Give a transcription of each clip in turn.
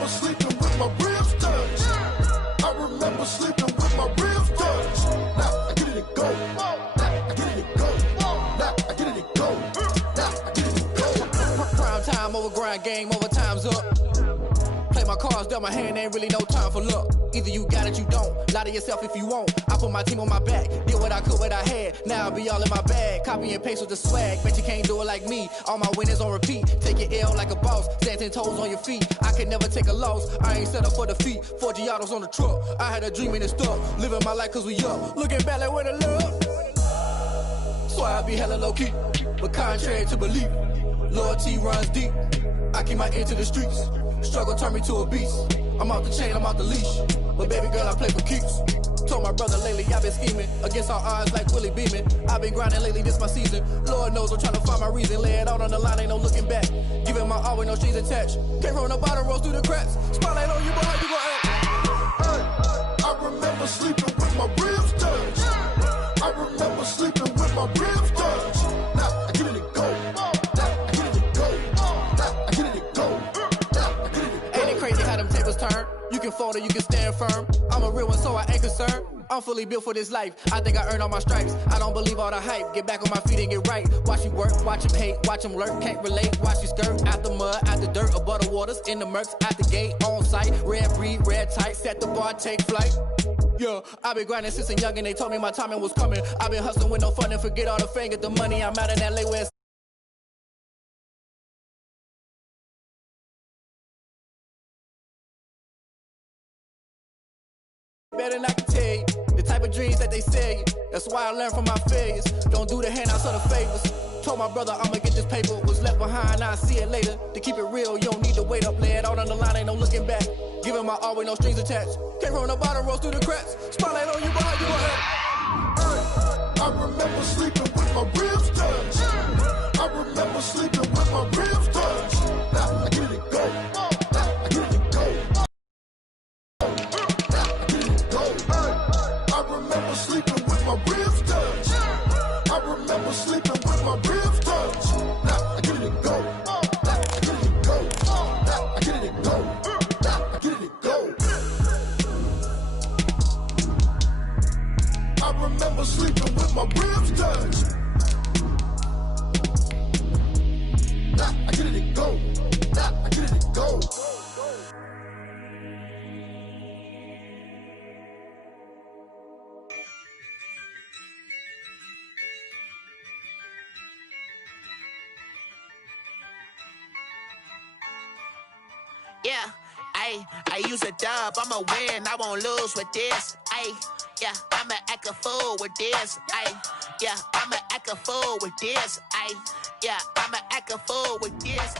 remember sleeping with my ribs touched. I remember sleeping with my ribs touched. Now I get it and go. Now I get it and go. Now I get it and go. Now I get it and go. Prime time over grind, game over, time's up. Play my cards, dealt my hand, ain't really no time for luck. Either you got it, you don't. Lie to yourself if you won't. I put my team on my back, did what I could, what I had. Now I'll be all in my bag, copy and paste with the swag. Bet you can't do it like me. All my winners on repeat. Take your L like a boss, stand 10 toes on your feet. I can never take a loss. I ain't set up for defeat. 4 Giottos on the truck. I had a dream and it stuck. Living my life cause we up. Looking back like where the love. So I be hella low key, but contrary to belief, loyalty runs deep. I keep my ear to the streets. Struggle turned me to a beast. I'm out the chain, I'm out the leash. But baby girl, I play for keeps. Told my brother lately I've been scheming against all odds like Willie Beeman. I've been grinding lately, this my season. Lord knows I'm trying to find my reason. Lay it out on the line, ain't no looking back. Giving my all with no strings attached. Came from the bottom, rose through the cracks. Spotlight on you, boy, how you gon' act? I remember sleeping with my ribs touched. I remember sleeping with my ribs touched. Now I get it and go. Now I get it and go. Now I get it and go. Now I get it and go. Ain't it crazy how them tables turn? You can fold or you can stand firm. I'm a real one, so I ain't concerned. I'm fully built for this life. I think I earned all my stripes. I don't believe all the hype. Get back on my feet and get right. Watch you work, watch him hate, watch him lurk. Can't relate, watch you skirt. Out the mud, out the dirt, above the waters, in the murks, out the gate, on site. Red breed, red tight, set the bar, take flight. Yeah, I've been grinding since a young and they told me my timing was coming. I've been hustling with no fun and forget all the fame, get the money. I'm out in LA where it's better than I can tell you. The type of dreams that they sell you. That's why I learned from my failures. Don't do the handouts or the favors. Told my brother I'ma get this paper. Was left behind, I'll see it later. To keep it real, you don't need to wait up. Lay it out on the line, ain't no looking back. Giving my all with no strings attached. Came from the bottom, rose through the cracks. Spotlight on you, boy, how you gon' act? I remember sleeping with my ribs touched. I remember sleeping with my ribs touched. Now I get it and go. Now I get it and go. Now I get it and go. I remember sleeping with my ribs touched. I remember sleeping with my ribs touched. Now I get it and go. Now I get it and go. Now I get it and go. Now I get it and go. I remember sleeping with my ribs touched. Now I get it and go. Now I get it and go. Yeah, I use a dub, I'ma win, I won't lose with this. Yeah, I'ma act a fool with this. Yeah, I'ma act a fool with this. Yeah, I'ma act a fool with this.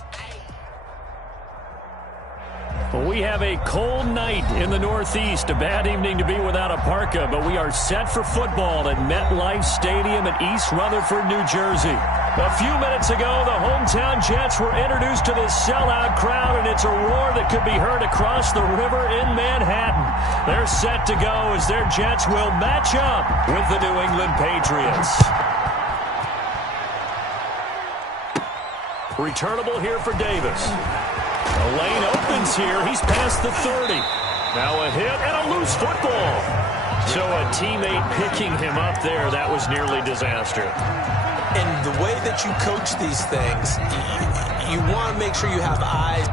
Well, we have a cold night in the Northeast. A bad evening to be without a parka, but we are set for football at MetLife Stadium in East Rutherford, New Jersey. A few minutes ago, the hometown Jets were introduced to this sellout crowd, and it's a roar that could be heard across the river in Manhattan. They're set to go as their Jets will match up with the New England Patriots. Returnable here for Davis. The lane opens here. He's past the 30. Now a hit and a loose football. So a teammate picking him up there, that was nearly disaster. And the way that you coach these things, you want to make sure you have eyes.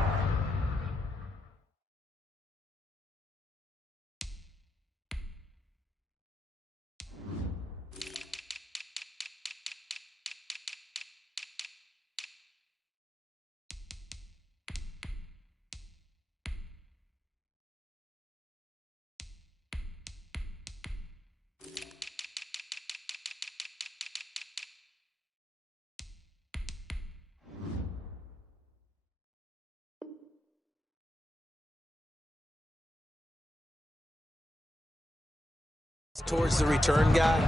Towards the return guy,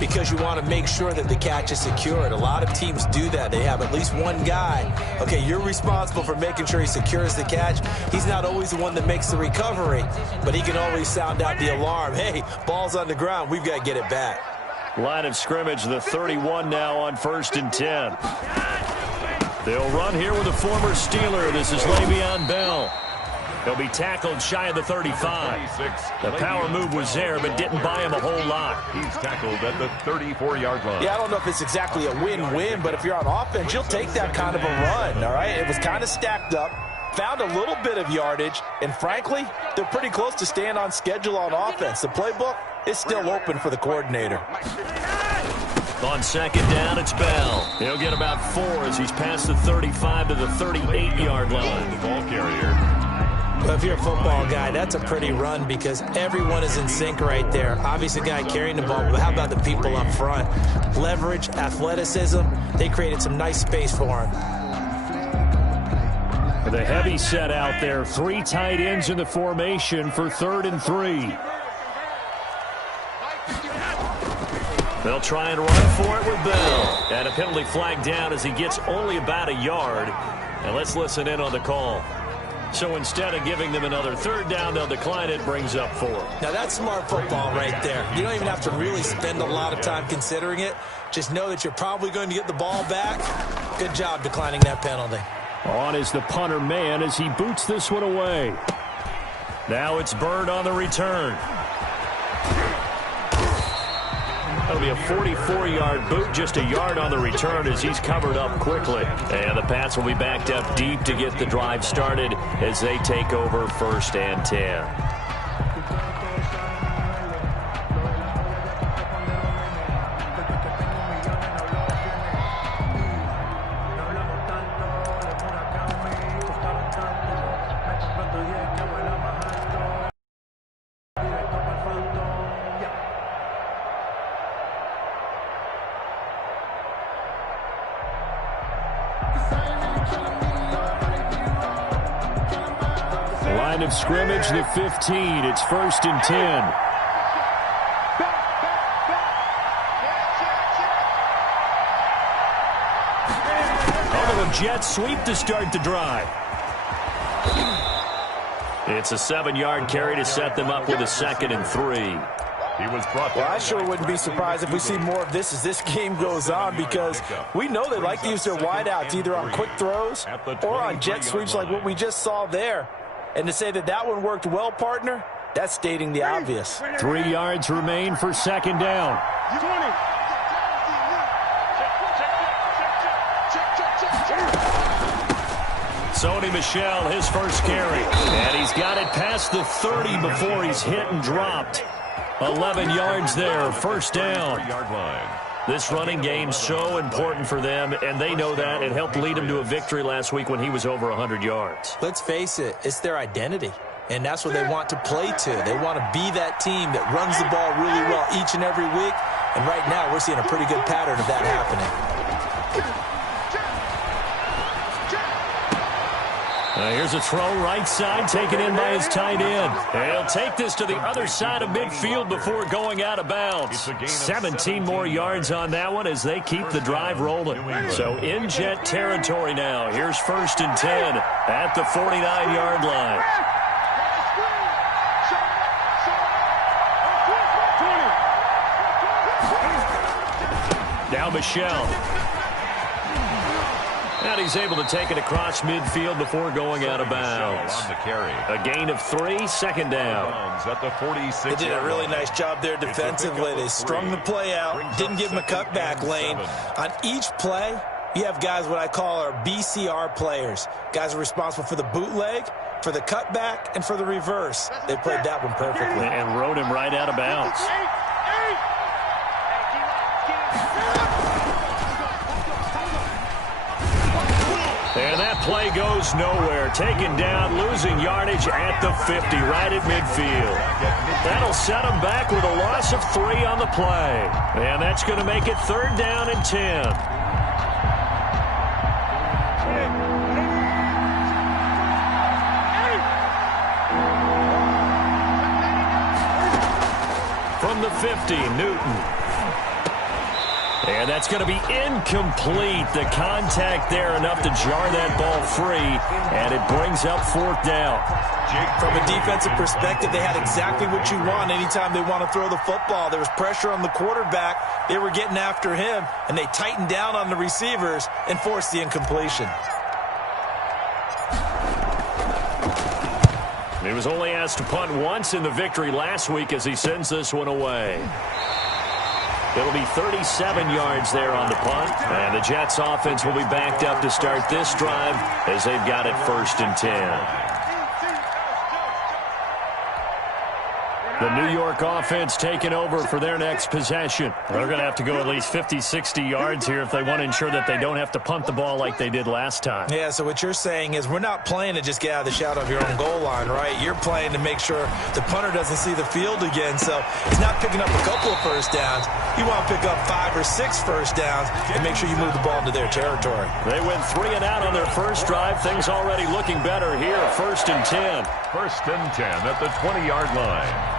because you want to make sure that the catch is secured. A lot of teams do that. They have at least one guy. Okay, you're responsible for making sure he secures the catch. He's not always the one that makes the recovery, but he can always sound out the alarm. Hey, ball's on the ground. We've got to get it back. Line of scrimmage, the 31 now on 1st and 10. They'll run here with a former Steeler. This is Le'Veon Bell. He'll be tackled shy of the 35. The power move was there, but didn't buy him a whole lot. He's tackled at the 34-yard line. Yeah, I don't know if it's exactly a win-win, but if you're on offense, you'll take that kind of a run, all right? It was kind of stacked up, found a little bit of yardage, and frankly, they're pretty close to staying on schedule on offense. The playbook is still open for the coordinator. On second down, it's Bell. He'll get about 4 as he's past the 35 to the 38-yard line. The ball carrier. Well, if you're a football guy, that's a pretty run because everyone is in sync right there. Obviously, the guy carrying the ball, but how about the people up front? Leverage, athleticism, they created some nice space for him. The heavy set out there. 3 tight ends in the formation for 3rd and 3. They'll try and run for it with Bell. And a penalty flag down as he gets only about a yard. And let's listen in on the call. So instead of giving them another 3rd down, they'll decline it, brings up 4. Now that's smart football right there. You don't even have to really spend a lot of time considering it. Just know that you're probably going to get the ball back. Good job declining that penalty. On is the punter man as he boots this one away. Now it's Bird on the return. That'll be a 44-yard boot, just a yard on the return as he's covered up quickly. And the Pats will be backed up deep to get the drive started as they take over 1st and 10. Line of scrimmage, the 15. It's 1st and 10. Oh, a jet sweep to start the drive. It's a 7-yard carry to set them up with a 2nd and 3. He was brought down. Well, I sure wouldn't be surprised if we see more of this as this game goes on because we know they like to use their wideouts either on quick throws or on jet sweeps like what we just saw there. And to say that that one worked well, partner, that's stating the obvious. 3 yards remain for 2nd down. Sony Michel, his first carry. And he's got it past the 30 before he's hit and dropped. 11 yards there, 1st down. This running game's so important for them, and they know that. It helped lead them to a victory last week when he was over 100 yards. Let's face it, it's their identity, and that's what they want to play to. They want to be that team that runs the ball really well each and every week, and right now we're seeing a pretty good pattern of that happening. Here's a throw right side, taken in by his tight end. He'll take this to the other side of midfield before going out of bounds. 17 more yards on that one as they keep the drive rolling. So in jet territory now. Here's 1st and 10 at the 49-yard line. Now Michel. And he's able to take it across midfield before going out of bounds. A gain of 3, 2nd down. They did a really nice job there defensively. They strung the play out, didn't give him a cutback lane. On each play, you have guys what I call our BCR players. Guys are responsible for the bootleg, for the cutback, and for the reverse. They played that one perfectly. And rode him right out of bounds. And that play goes nowhere. Taken down, losing yardage at the 50, right at midfield. That'll set them back with a loss of 3 on the play. And that's going to make it 3rd down and 10. From the 50, Newton. And that's going to be incomplete. The contact there enough to jar that ball free, and it brings up 4th down. From a defensive perspective, they had exactly what you want anytime they want to throw the football. There was pressure on the quarterback. They were getting after him, and they tightened down on the receivers and forced the incompletion. He was only asked to punt once in the victory last week as he sends this one away. It'll be 37 yards there on the punt. And the Jets offense will be backed up to start this drive as they've got it 1st and 10. The New York offense taking over for their next possession. They're going to have to go at least 50, 60 yards here if they want to ensure that they don't have to punt the ball like they did last time. Yeah, so what you're saying is we're not playing to just get out of the shadow of your own goal line, right? You're playing to make sure the punter doesn't see the field again. So he's not picking up a couple of first downs. You want to pick up 5 or 6 first downs and make sure you move the ball into their territory. They went 3 and out on their first drive. Things already looking better here. 1st and 10. 1st and 10 at the 20-yard line.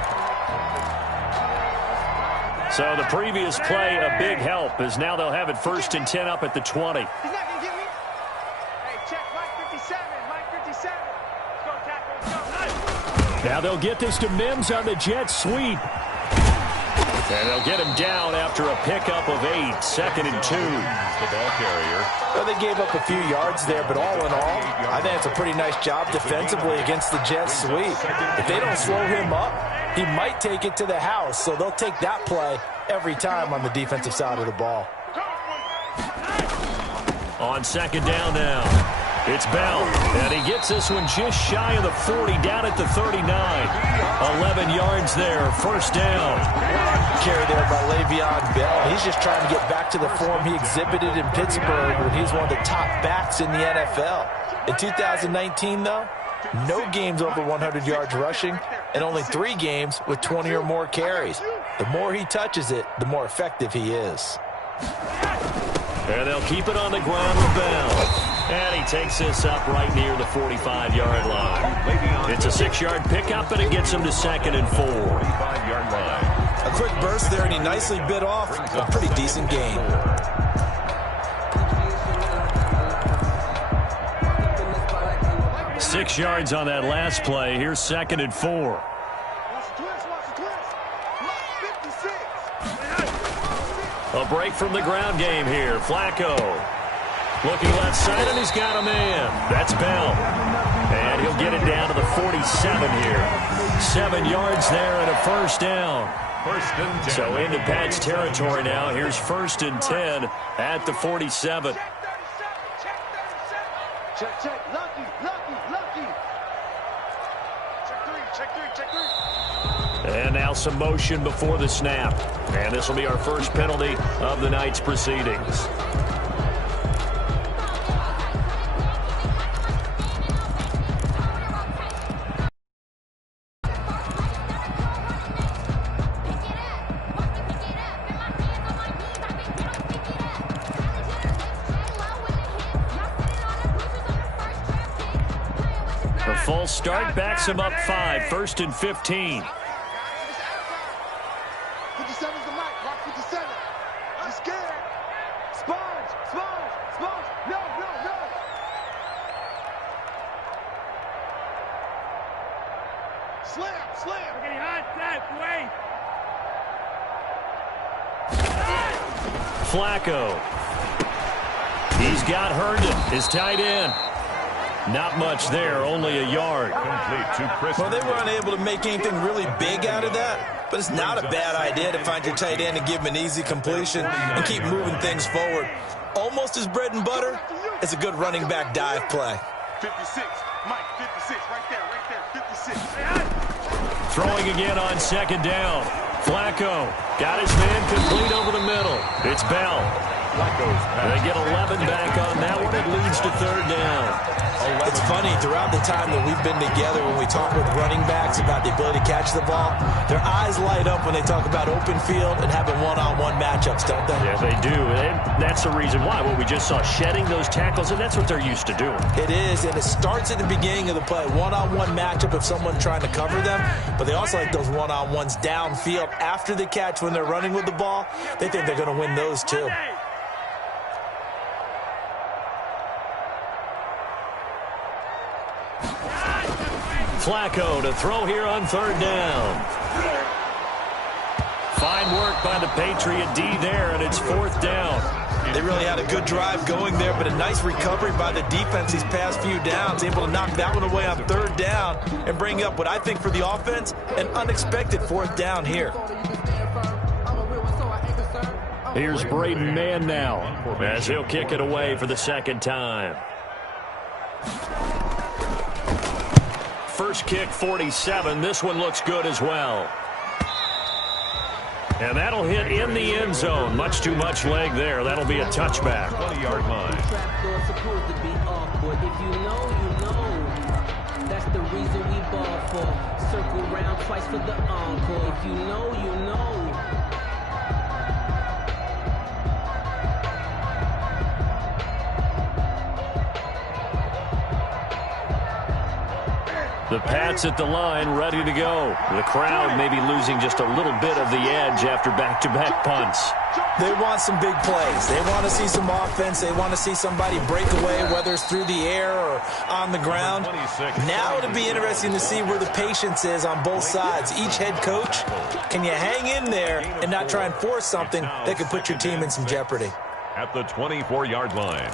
So the previous play, a big help, as now they'll have it 1st and 10 up at the 20. He's not going to get me. Hey, check Mike 57. Mike 57. Let's go tackle. Let's go. Now they'll get this to Mims on the jet sweep. And they'll get him down after a pickup of 8. 2nd and 2. The ball carrier. Well, they gave up a few yards there, but all in all, I think it's a pretty nice job defensively against the jet sweep. If they don't slow him up, he might take it to the house, so they'll take that play every time on the defensive side of the ball. On 2nd down now, it's Bell, and he gets this one just shy of the 40, down at the 39. 11 yards there, 1st down. Carry there by Le'Veon Bell. He's just trying to get back to the form he exhibited in Pittsburgh when he's one of the top backs in the NFL. In 2019, though, no games over 100 yards rushing, and only 3 games with 20 or more carries. The more he touches it, the more effective he is. And they'll keep it on the ground with Bell. And he takes this up right near the 45-yard line. It's a 6-yard pickup, and it gets him to 2nd and 4. 45-yard line. A quick burst there, and he nicely bit off a pretty decent gain. Six yards on that last play. Here's 2nd and 4. A break from the ground game here. Flacco looking left side, and he's got a man. That's Bell. And he'll get it down to the 47 here. 7 yards there and a 1st down. 1st and 10. So into Pat's territory now. Here's 1st and 10 at the 47. Check. Lucky. Check 3. And now some motion before the snap. And this will be our first penalty of the night's proceedings. The full start backs him up 5. 1st and 15. 57's the mic. Rock 57. I'm scared. Sponge. No. Slam. We're getting hot. Wait. Flacco. He's got Herndon, his tight end. Not much there, only a yard. Complete to Chris. Well, they were unable to make anything really big out of that, but it's not a bad idea to find your tight end and give him an easy completion and keep moving things forward. Almost as bread and butter as a good running back dive play. 56. Mike, 56. Right there. 56. Throwing again on 2nd down. Flacco got his man complete over the middle. It's Bell. They get 11 back on that one. It leads to 3rd down. It's funny, throughout the time that we've been together, when we talk with running backs about the ability to catch the ball, their eyes light up when they talk about open field and having one-on-one matchups, don't they? Yeah, they do. And that's the reason why. Well, we just saw shedding those tackles, and that's what they're used to doing. It is, and it starts at the beginning of the play. One-on-one matchup if someone's trying to cover them, but they also like those one-on-ones downfield after the catch when they're running with the ball. They think they're going to win those, too. Flacco to throw here on 3rd down. Fine work by the Patriot D there, and it's 4th down. They really had a good drive going there, but a nice recovery by the defense these past few downs, able to knock that one away on 3rd down and bring up what I think for the offense, an unexpected 4th down here. Here's Braden Mann now as he'll kick it away for the 2nd time. First kick, 47. This one looks good as well. And that'll hit in the end zone. Much too much leg there. That'll be a touchback. 20-yard line. Trapdoor supposed to be awkward. If you know, you know. That's the reason we ball for. Circle round twice for the encore. If you know, you know. The Pats at the line, ready to go. The crowd maybe losing just a little bit of the edge after back-to-back punts. They want some big plays. They want to see some offense. They want to see somebody break away, whether it's through the air or on the ground. Now it'll be interesting to see where the patience is on both sides. Each head coach, can you hang in there and not try and force something that could put your team in some jeopardy? At the 24-yard line.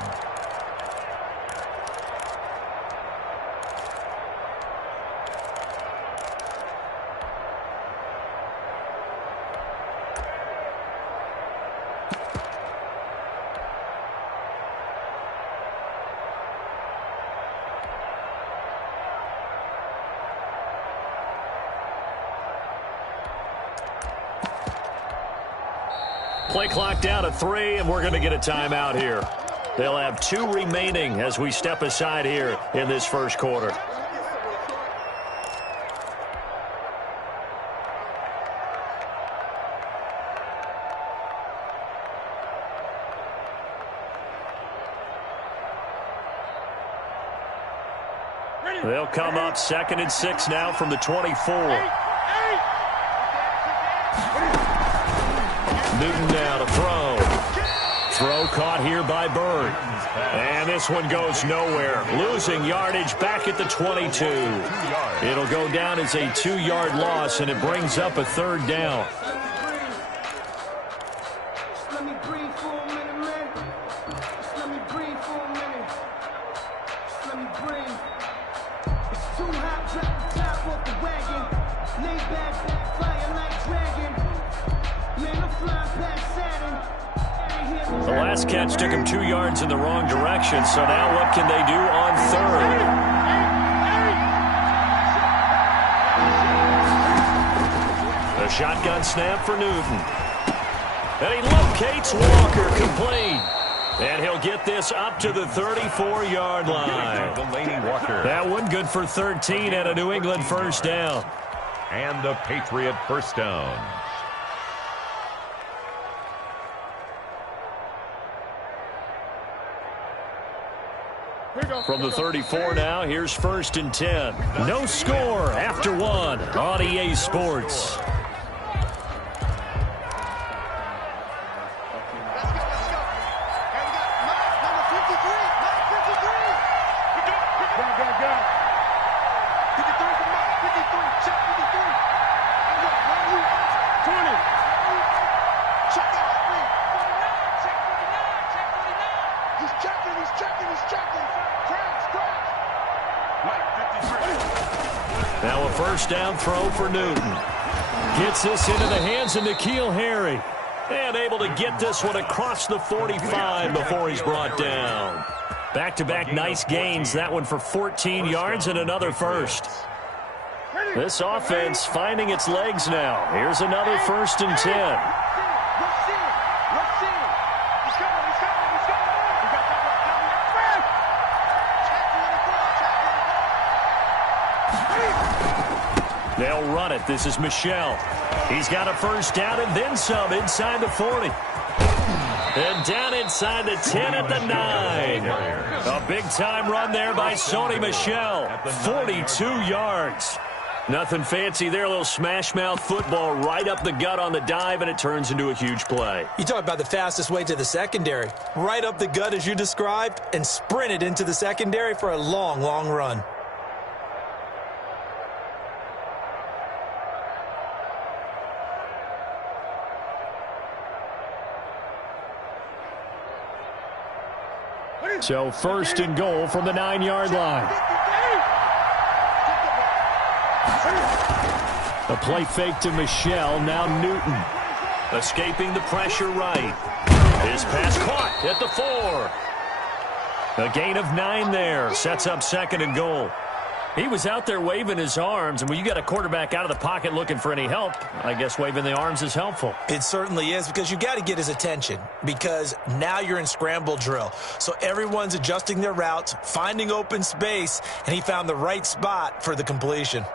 Play clock down to 3, and we're going to get a timeout here. They'll have 2 remaining as we step aside here in this first quarter. They'll come up 2nd and 6 now from the 24. Newton now to throw. Throw caught here by Bird. And this one goes nowhere. Losing yardage back at the 22. It'll go down as a 2-yard loss, and it brings up a 3rd down. The last catch took him 2 yards in the wrong direction, so now what can they do on 3rd? The shotgun snap for Newton. And he locates Walker, complete. And he'll get this up to the 34-yard line. That one good for 13 and a New England 1st down. And a Patriot 1st down. From the 34 now, here's 1st and 10. No score after 1 on EA Sports. Now a 1st down throw for Newton. Gets this into the hands of N'Keal Harry. And able to get this one across the 45 before he's brought down. Back-to-back nice gains. That one for 14 yards and another 1st. This offense finding its legs now. Here's another 1st and 10. They'll run it. This is Michel. He's got a 1st down and then some inside the 40. And down inside the 10 at the 9. A big-time run there by Sony Michel. 42 yards. Nothing fancy there. A little smash-mouth football right up the gut on the dive, and it turns into a huge play. You talk about the fastest way to the secondary. Right up the gut as you described and sprinted into the secondary for a long, long run. So first and goal from the 9-yard line. A play fake to Michelle, now Newton. Escaping the pressure right. His pass caught at the 4. A gain of 9 there. Sets up second and goal. He was out there waving his arms, and when you got a quarterback out of the pocket looking for any help, I guess waving the arms is helpful. It certainly is, because you got to get his attention, because now you're in scramble drill. So everyone's adjusting their routes, finding open space, and he found the right spot for the completion.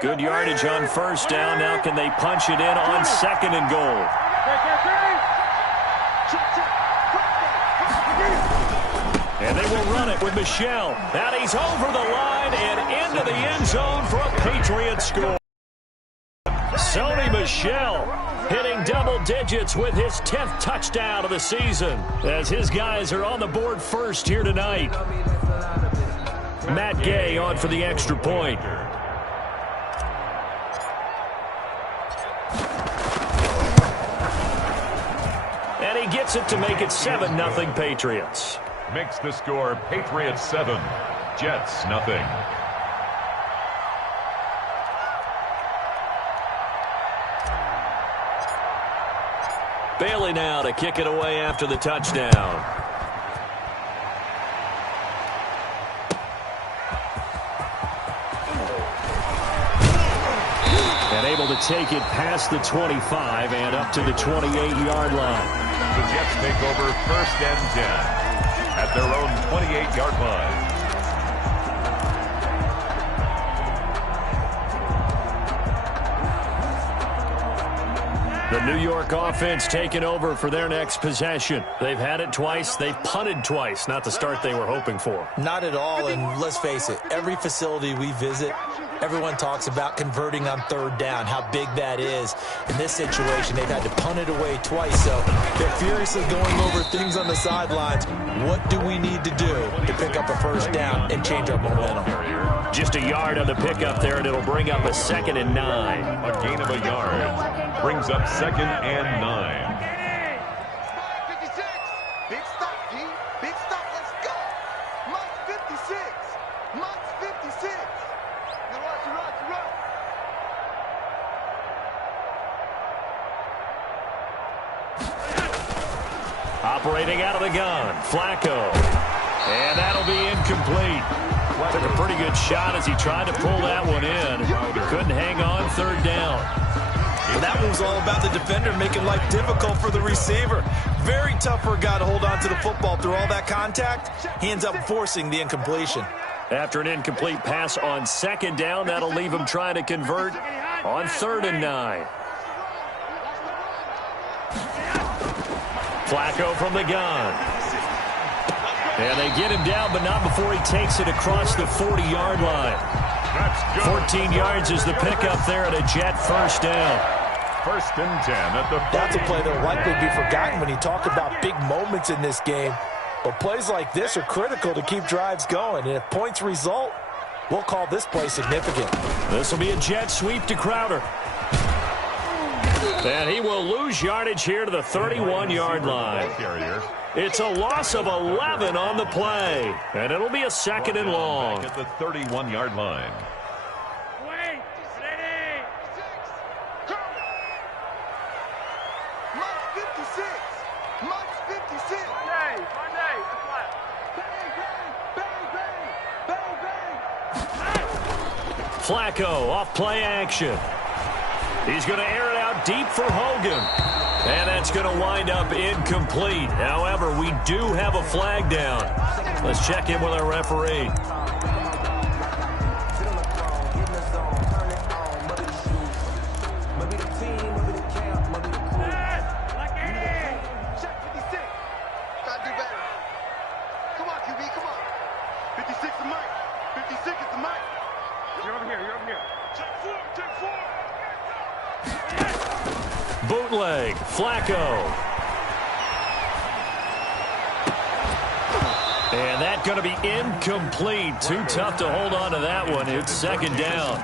Good yardage on first down. Now can they punch it in on second and goal? And they will run it with Michelle. And he's over the line and into the end zone for a Patriot score. Sony Michel hitting double digits with his 10th touchdown of the season, as his guys are on the board first here tonight. Matt Gay on for the extra point. And he gets it to make it 7-0 Patriots. Makes the score Patriots 7, Jets nothing. Bailey now to kick it away after the touchdown. And able to take it past the 25 and up to the 28-yard line. The Jets take over first and 10 at their own 28-yard line. The New York offense taking over for their next possession. They've had it twice. They've punted twice. Not the start they were hoping for. Not at all, and let's face it, every facility we visit, everyone talks about converting on third down, how big that is. In this situation, they've had to punt it away twice, so they're furiously going over things on the sidelines. What do we need to do to pick up a first down and change our momentum? Just a yard on the pickup there, and it'll bring up a 2nd and 9. A gain of a yard brings up 2nd and 9. 56. Big stop, G. Big stop. Let's go. Month 56. Month 56. Run. Operating out of the gun, Flacco. And that'll be incomplete. Took a pretty good shot as he tried to pull that one in. Couldn't hang on third down. Well, that one was all about the defender making life difficult for the receiver. Very tough for a guy to hold on to the football through all that contact. He ends up forcing the incompletion. After an incomplete pass on 2nd down, that'll leave him trying to convert on 3rd and 9. Flacco from the gun. And they get him down, but not before he takes it across the 40-yard line. 14 yards is the pickup there at a Jet first down. 1st and 10 at the 40. That's a play that will likely be forgotten when you talk about big moments in this game. But plays like this are critical to keep drives going. And if points result, we'll call this play significant. This will be a jet sweep to Crowder. And he will lose yardage here to the 31-yard line. It's a loss of 11 on the play. And it'll be a 2nd and long. At the 31-yard line. Wait, ready. Month 56. Month 56. Monday. That's what. Bang. Flacco off play action. He's going to air it out deep for Hogan. And that's going to wind up incomplete. However, we do have a flag down. Let's check in with our referee. Check 56. Gotta do better. Come on, QB, come on. 56 is Mike. 56 is the Mike. You're over here. Check 4. Bootleg, Flacco. And that's going to be incomplete. Too tough to hold on to that one. It's second down.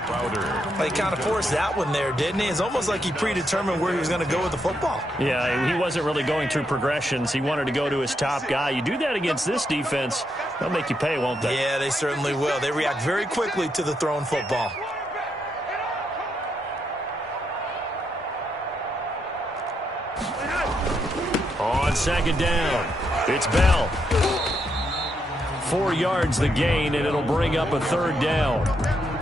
He kind of forced that one there, didn't he? It's almost like he predetermined where he was going to go with the football. Yeah, he wasn't really going through progressions. He wanted to go to his top guy. You do that against this defense, they'll make you pay, won't they? Yeah, they certainly will. They react very quickly to the thrown football. On second down, it's Bell. 4 yards the gain, and it'll bring up a third down.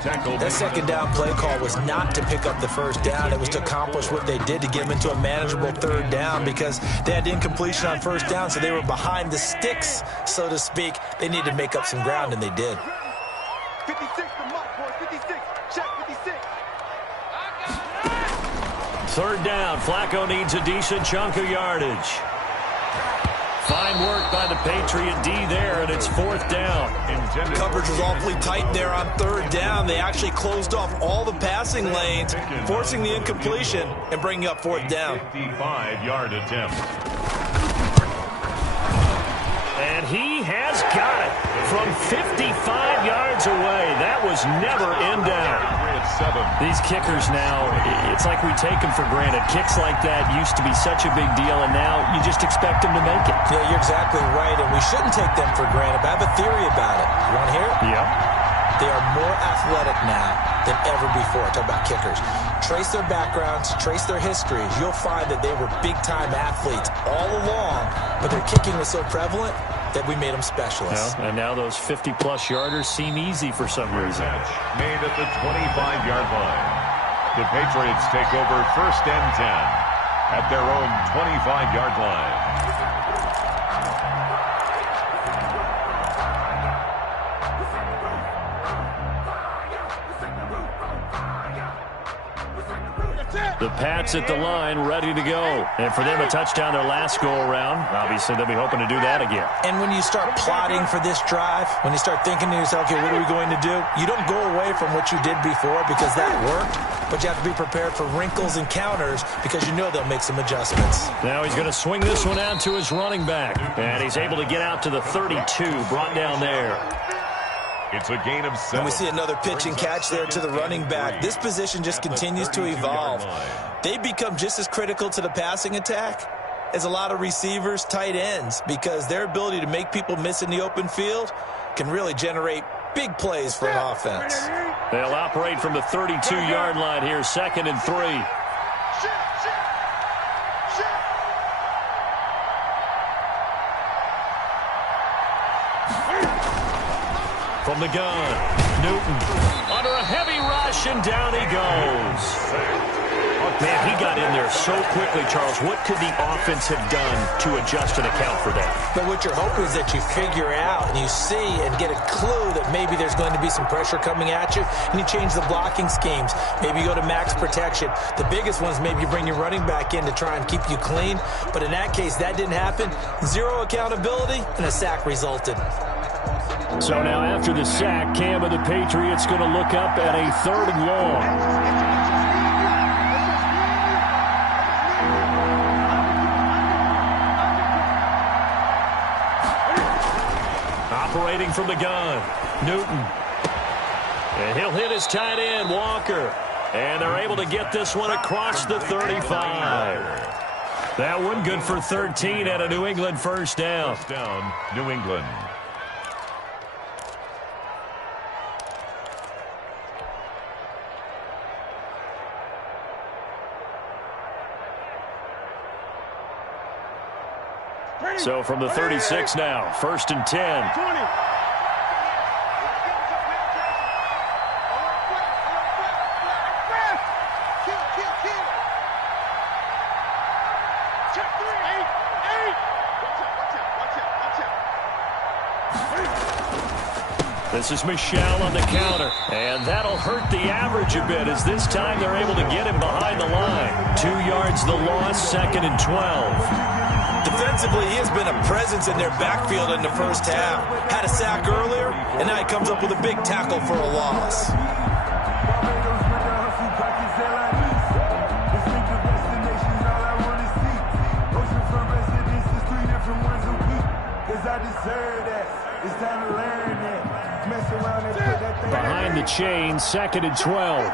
That second down play call was not to pick up the first down. It was to accomplish what they did to get them into a manageable third down because they had incompletion on first down, so they were behind the sticks, so to speak. They needed to make up some ground, and they did. 56 the mark, boys. 56. Check 56. Third down. Flacco needs a decent chunk of yardage. Fine work by the Patriot D there, and it's fourth down. Coverage was awfully tight there on third down. They actually closed off all the passing lanes, forcing the incompletion and bringing up fourth down. 55-yard attempt. And he has got it from 55 yards away. That was never in doubt. These kickers now, it's like we take them for granted. Kicks like that used to be such a big deal, and now you just expect them to make it. Yeah, you're exactly right, and we shouldn't take them for granted. But I have a theory about it. You want to hear it? Yeah. They are more athletic now than ever before. Talk about kickers. Trace their backgrounds, trace their histories. You'll find that they were big-time athletes all along, but their kicking was so prevalent that we made them specialists. Yeah, and now those 50-plus yarders seem easy for some reason. Made at the 25-yard line. The Patriots take over first and 10 at their own 25-yard line. The Pats at the line, ready to go. And for them, a touchdown their last go-around. Obviously, they'll be hoping to do that again. And when you start plotting for this drive, when you start thinking to yourself, okay, what are we going to do? You don't go away from what you did before because that worked, but you have to be prepared for wrinkles and counters because you know they'll make some adjustments. Now he's going to swing this one out to his running back. And he's able to get out to the 32, brought down there. It's a gain of 7. And we see another pitch and catch there to the running back. This position just continues to evolve. They become just as critical to the passing attack as a lot of receivers, tight ends, because their ability to make people miss in the open field can really generate big plays for an offense. They'll operate from the 32-yard line here, 2nd and 3. From the gun, Newton under a heavy rush, and down he goes. Man, he got in there so quickly, Charles. What could the offense have done to adjust and account for that? But what you're hoping is that you figure out and you see and get a clue that maybe there's going to be some pressure coming at you, and you change the blocking schemes. Maybe you go to max protection. The biggest one is maybe you bring your running back in to try and keep you clean. But in that case, that didn't happen. Zero accountability, and a sack resulted. So now after the sack, Cam of the Patriots going to look up at a 3rd and long. Operating from the gun, Newton. And he'll hit his tight end, Walker. And they're able to get this one across the 35. That one good for 13 at a New England first down. First down, New England. So from the 36 now, 1st and 10. 20. This is Michelle on the counter, and that'll hurt the average a bit as this time they're able to get him behind the line. 2 yards the loss, 2nd and 12. Defensively, he has been a presence in their backfield in the first half. Had a sack earlier, and now he comes up with a big tackle for a loss. Behind the chain, 2nd and 12.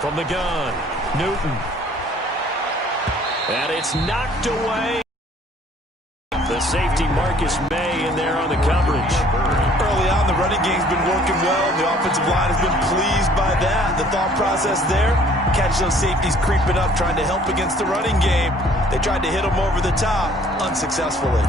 From the gun, Newton. And it's knocked away. The safety Marcus May in there on the coverage. Early on, the running game's been working well. The offensive line has been pleased by that. The thought process there, catch those safeties creeping up, trying to help against the running game. They tried to hit them over the top, unsuccessfully.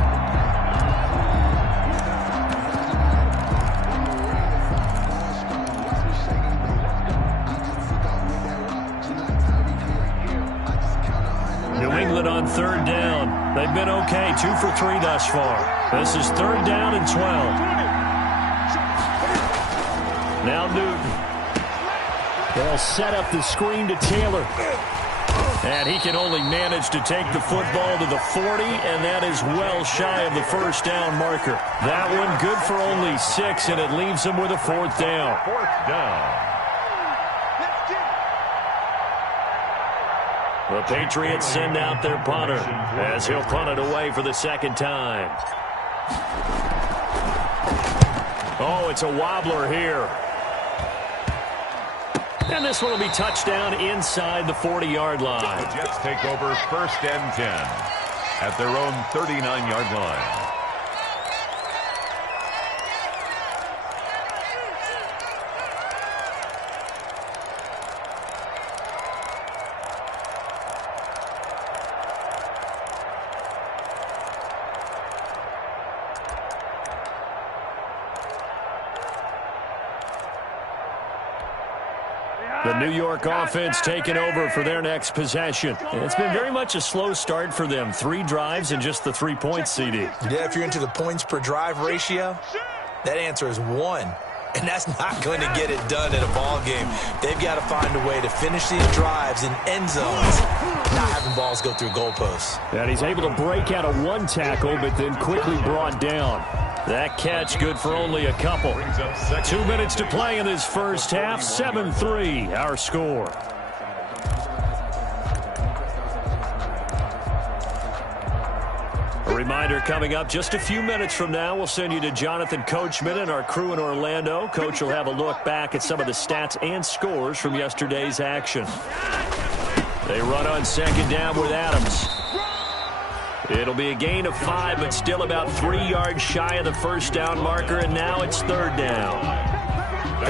New England on 3rd down. They've been okay, 2 for 3 thus far. This is 3rd down and 12. Now Newton. They'll set up the screen to Taylor. And he can only manage to take the football to the 40, and that is well shy of the 1st down marker. That one good for only 6, and it leaves him with a 4th down. 4th down. The Patriots send out their punter as he'll punt it away for the 2nd time. Oh, it's a wobbler here. And this one will be touchdown inside the 40-yard line. The Jets take over 1st and 10 at their own 39-yard line. The New York offense taking over for their next possession. It's been very much a slow start for them. 3 drives and just the 3 points, CD. Yeah, if you're into the points per drive ratio, that answer is 1. And that's not going to get it done in a ball game. They've got to find a way to finish these drives in end zones, not having balls go through goalposts. And he's able to break out of 1 tackle, but then quickly brought down. That catch good for only a couple. 2 minutes to play in this first half. 7-3, our score. A reminder coming up just a few minutes from now, we'll send you to Jonathan Coachman and our crew in Orlando. Coach will have a look back at some of the stats and scores from yesterday's action. They run on 2nd down with Adams. It'll be a gain of 5, but still about 3 yards shy of the 1st down marker, and now it's 3rd down.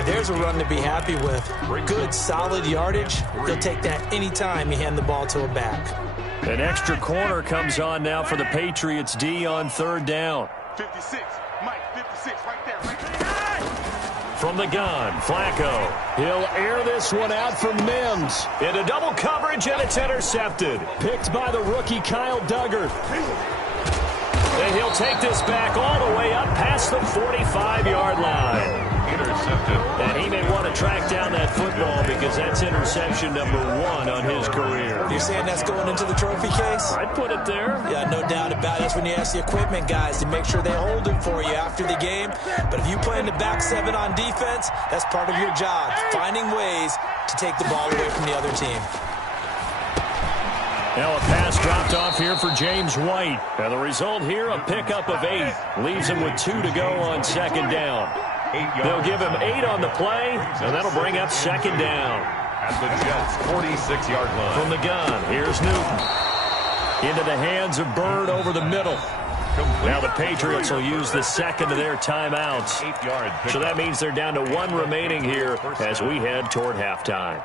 There's a run to be happy with. Good, solid yardage. He'll take that anytime you hand the ball to a back. An extra corner comes on now for the Patriots D on 3rd down. 56, Mike, 56, right there. From the gun, Flacco. He'll air this one out for Mims. Into double coverage, and it's intercepted. Picked by the rookie Kyle Duggar. And he'll take this back all the way up past the 45-yard line. Intercepted. And he may want to track down that football because that's interception number 1 on his career. You're saying that's going into the trophy case? I'd put it there. Yeah, no doubt about it. That's when you ask the equipment guys to make sure they hold it for you after the game. But if you play in the back 7 on defense, that's part of your job, finding ways to take the ball away from the other team. Now a pass dropped off here for James White. And the result here, a pickup of 8. Leaves him with 2 to go on 2nd down. They'll give him 8 on the play, and that'll bring up 2nd down. At the Jets' 46-yard line. From the gun, here's Newton. Into the hands of Bird over the middle. Now the Patriots will use the 2nd of their timeouts. 8-yard So that means they're down to 1 remaining here as we head toward halftime.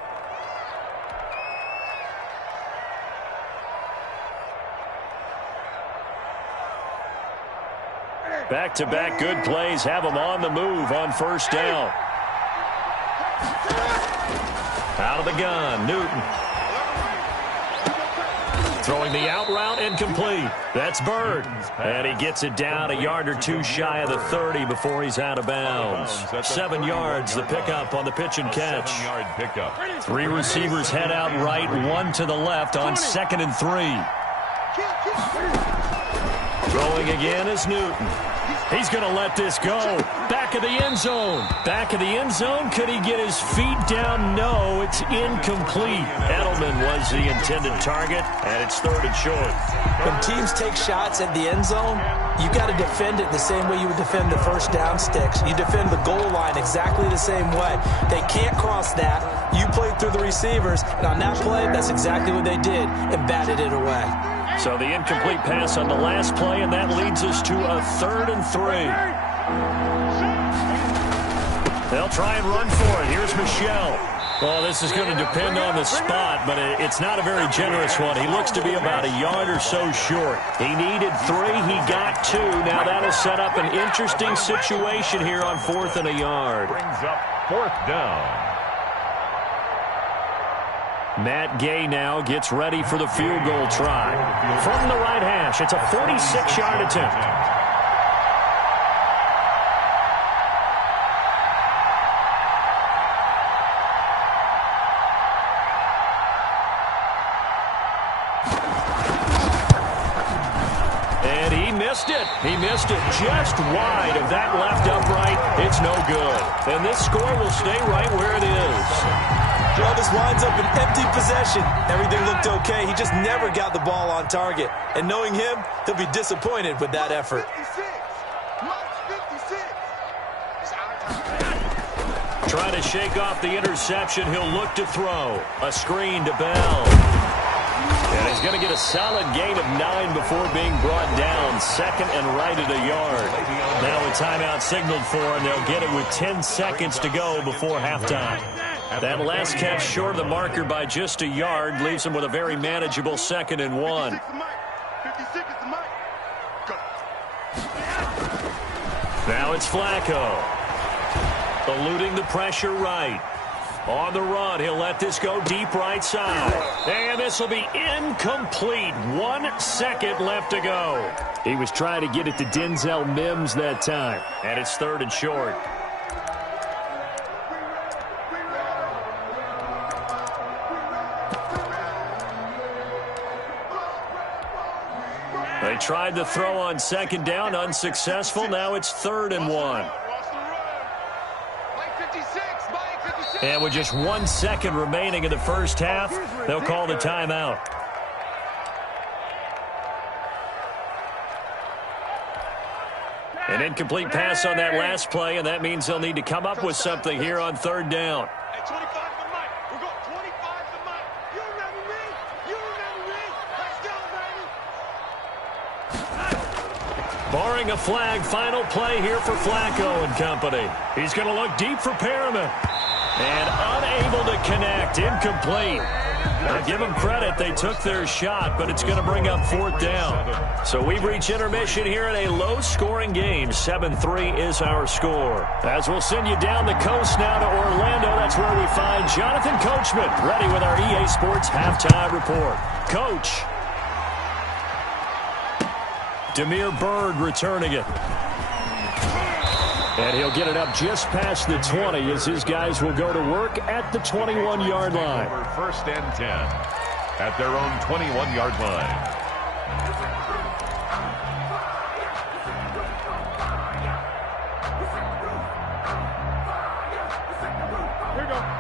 Back-to-back good plays have them on the move on 1st down. Out of the gun, Newton. Throwing the out route incomplete. That's Bird. And he gets it down a yard or 2 shy of the 30 before he's out of bounds. 7 yards, the pickup on the pitch and catch. 7-yard pickup. 3 receivers head out right, 1 to the left on 2nd and 3. Throwing again is Newton. He's going to let this go. Back of the end zone. Back of the end zone. Could he get his feet down? No, it's incomplete. Edelman was the intended target, and it's 3rd and short. When teams take shots at the end zone, you got to defend it the same way you would defend the first down sticks. You defend the goal line exactly the same way. They can't cross that. You played through the receivers, and on that play, that's exactly what they did, and batted it away. So the incomplete pass on the last play, and that leads us to a 3rd and 3. They'll try and run for it. Here's Michelle. Well, this is going to depend on the spot, but it's not a very generous one. He looks to be about a yard or so short. He needed 3. He got 2. Now that'll set up an interesting situation here on 4th and a yard. Brings up 4th down. Matt Gay now gets ready for the field goal try. From the right hash, it's a 46-yard attempt. And he missed it. He missed it just wide of that left upright. It's no good. And this score will stay right where it is. Well, this winds up an empty possession. Everything looked okay. He just never got the ball on target. And knowing him, he'll be disappointed with that effort. 56. Trying to shake off the interception. He'll look to throw. A screen to Bell. And he's going to get a solid gain of 9 before being brought down. 2nd and right at a yard. Now a timeout signaled for, and they'll get it with 10 seconds to go before halftime. That last catch short of the marker by just a yard leaves him with a very manageable 2nd and 1. 56 is the mic. Go. Now it's Flacco. Eluding the pressure right. On the run, he'll let this go deep right side. And this will be incomplete. 1 second left to go. He was trying to get it to Denzel Mims that time. And it's 3rd and short. They tried to throw on 2nd down, unsuccessful. Now it's 3rd and 1. And with just 1 second remaining in the first half, they'll call the timeout. An incomplete pass on that last play, and that means they'll need to come up with something here on 3rd down. Barring a flag, final play here for Flacco and company. He's going to look deep for Perriman. And unable to connect. Incomplete. Now give them credit. They took their shot, but it's going to bring up 4th down. So we've reached intermission here in a low-scoring game. 7-3 is our score. As we'll send you down the coast now to Orlando, that's where we find Jonathan Coachman, ready with our EA Sports halftime report. Coach. Demir Bird returning it. And he'll get it up just past the 20 as his guys will go to work at the 21-yard line. 1st and 10 at their own 21-yard line.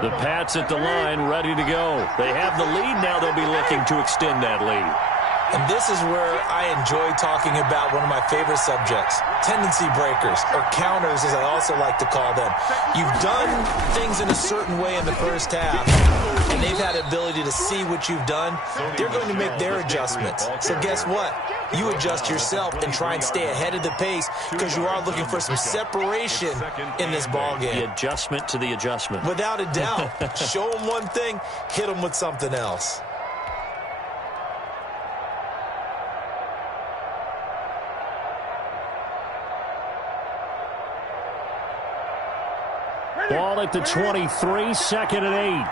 The Pats at the line ready to go. They have the lead now. They'll be looking to extend that lead. And this is where I enjoy talking about one of my favorite subjects, tendency breakers, or counters as I also like to call them. You've done things in a certain way in the first half, and they've had the ability to see what you've done. They're going to make their adjustments. So guess what? You adjust yourself and try and stay ahead of the pace because you are looking for some separation in this ballgame. The adjustment to the adjustment. Without a doubt. Show them one thing, hit them with something else. Ball at the 23, 2nd and 8.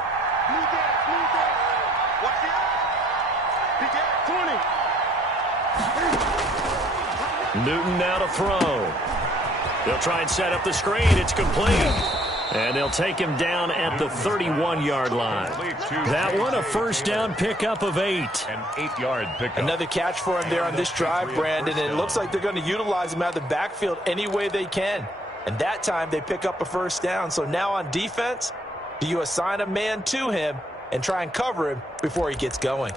Newton now to throw. They'll try and set up the screen. It's complete. And they'll take him down at the 31-yard line. That one, a first down pickup of 8. An 8-yard pickup. Another catch for him there on this drive, Brandon, and it looks like they're going to utilize him out of the backfield any way they can. And that time they pick up a first down. So now on defense, do you assign a man to him and try and cover him before he gets going?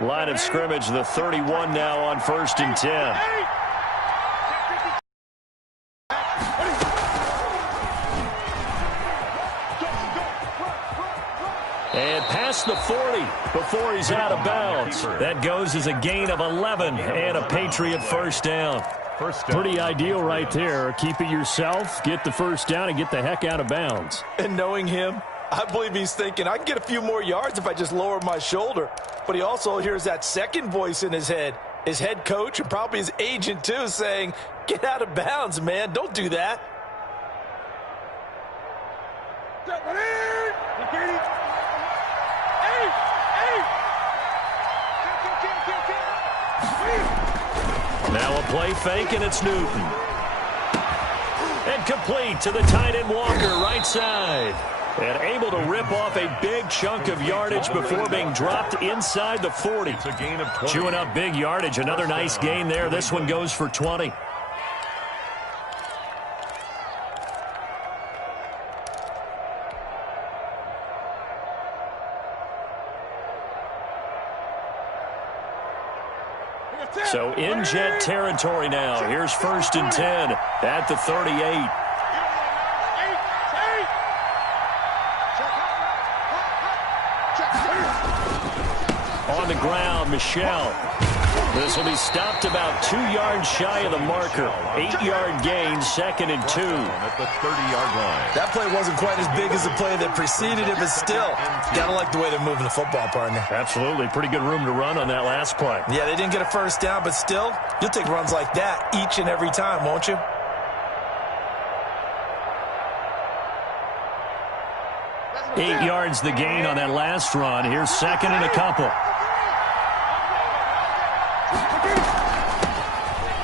Line of scrimmage, the 31 now on 1st and 10. And past the 40 before he's out of bounds. That goes as a gain of 11 and a Patriot first down. Pretty ideal right there. Keep it yourself, get the first down, and get the heck out of bounds. And knowing him, I believe he's thinking, I can get a few more yards if I just lower my shoulder. But he also hears that second voice in his head, his head coach and probably his agent too, saying, get out of bounds, man. Don't do that. Now a play fake, and it's Newton. And complete to the tight end Walker, right side. And able to rip off a big chunk of yardage before being dropped inside the 40. It's a gain of 20. Chewing up big yardage. Another nice gain there. This one goes for 20. So in jet territory now. Here's 1st and 10 at the 38. On the ground, Michelle. This will be stopped about 2 yards shy of the marker. 8-yard gain, 2nd and 2. At the 30-yard line. That play wasn't quite as big as the play that preceded it, but still, gotta like the way they're moving the football, partner. Absolutely. Pretty good room to run on that last play. Yeah, they didn't get a first down, but still, you'll take runs like that each and every time, won't you? Eight yards the gain on that last run. Here's 2nd and a couple.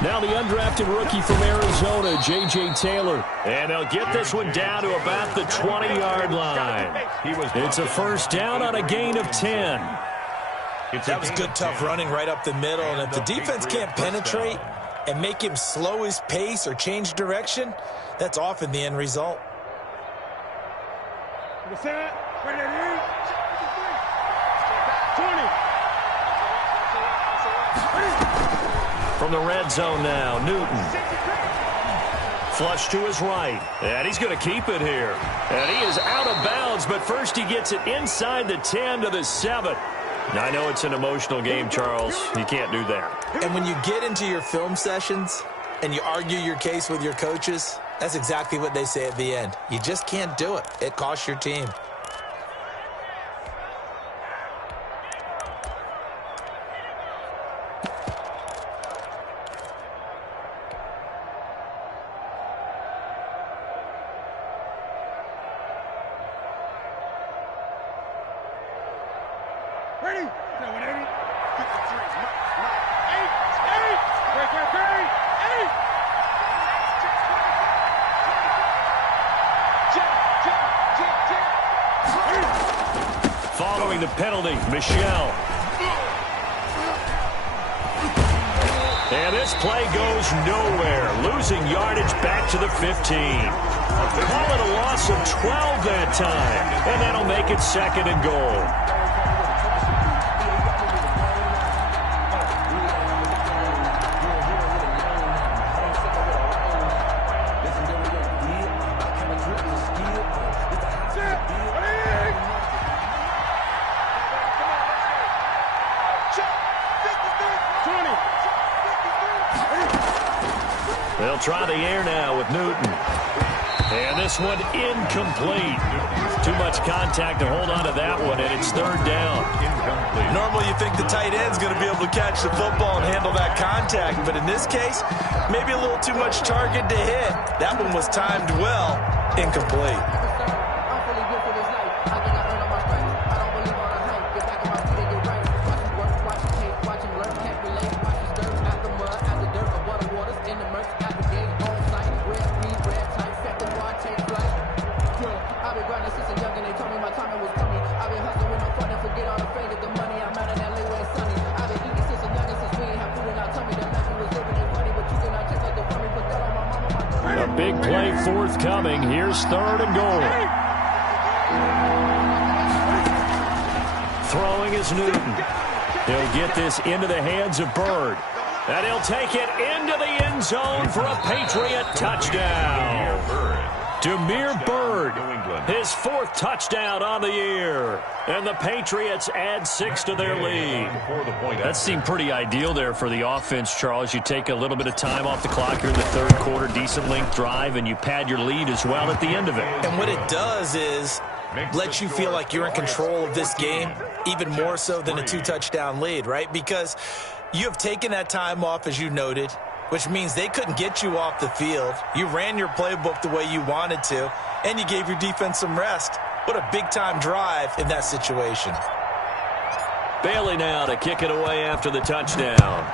Now the undrafted rookie from Arizona, J.J. Taylor. And they'll get this one down to about the 20-yard line. It's a first down on a gain of 10. That was good, tough running right up the middle. And if the defense can't penetrate and make him slow his pace or change direction, that's often the end result. From the red zone now, Newton. Flush to his right. And he's going to keep it here. And he is out of bounds, but first he gets it inside the 10 to the 7. Now, I know it's an emotional game, Charles. You can't do that. And when you get into your film sessions and you argue your case with your coaches, that's exactly what they say at the end. You just can't do it. It costs your team. Following the penalty, Michelle. And this play goes nowhere. Losing yardage back to the 15. Call it a loss of 12 that time. And that'll make it 2nd and goal. They'll try the air now with Newton. And this one incomplete. Too much contact to hold on to that one, and it's 3rd down. Incomplete. Normally you think the tight end's going to be able to catch the football and handle that contact, but in this case, maybe a little too much target to hit. That one was timed well. Incomplete. Big play forthcoming. Here's 3rd and goal. Throwing is Newton. He'll get this into the hands of Bird. And he'll take it into the end zone for a Patriot touchdown. Demir Bird, his 4th touchdown on the year. And the Patriots add 6 to their lead. That seemed pretty ideal there for the offense, Charles. You take a little bit of time off the clock here in the 3rd quarter, decent length drive, and you pad your lead as well at the end of it. And what it does is lets you feel like you're in control of this game, even more so than a 2-touchdown lead, right? Because you have taken that time off, as you noted, which means they couldn't get you off the field. You ran your playbook the way you wanted to, and you gave your defense some rest. What a big-time drive in that situation. Bailey now to kick it away after the touchdown.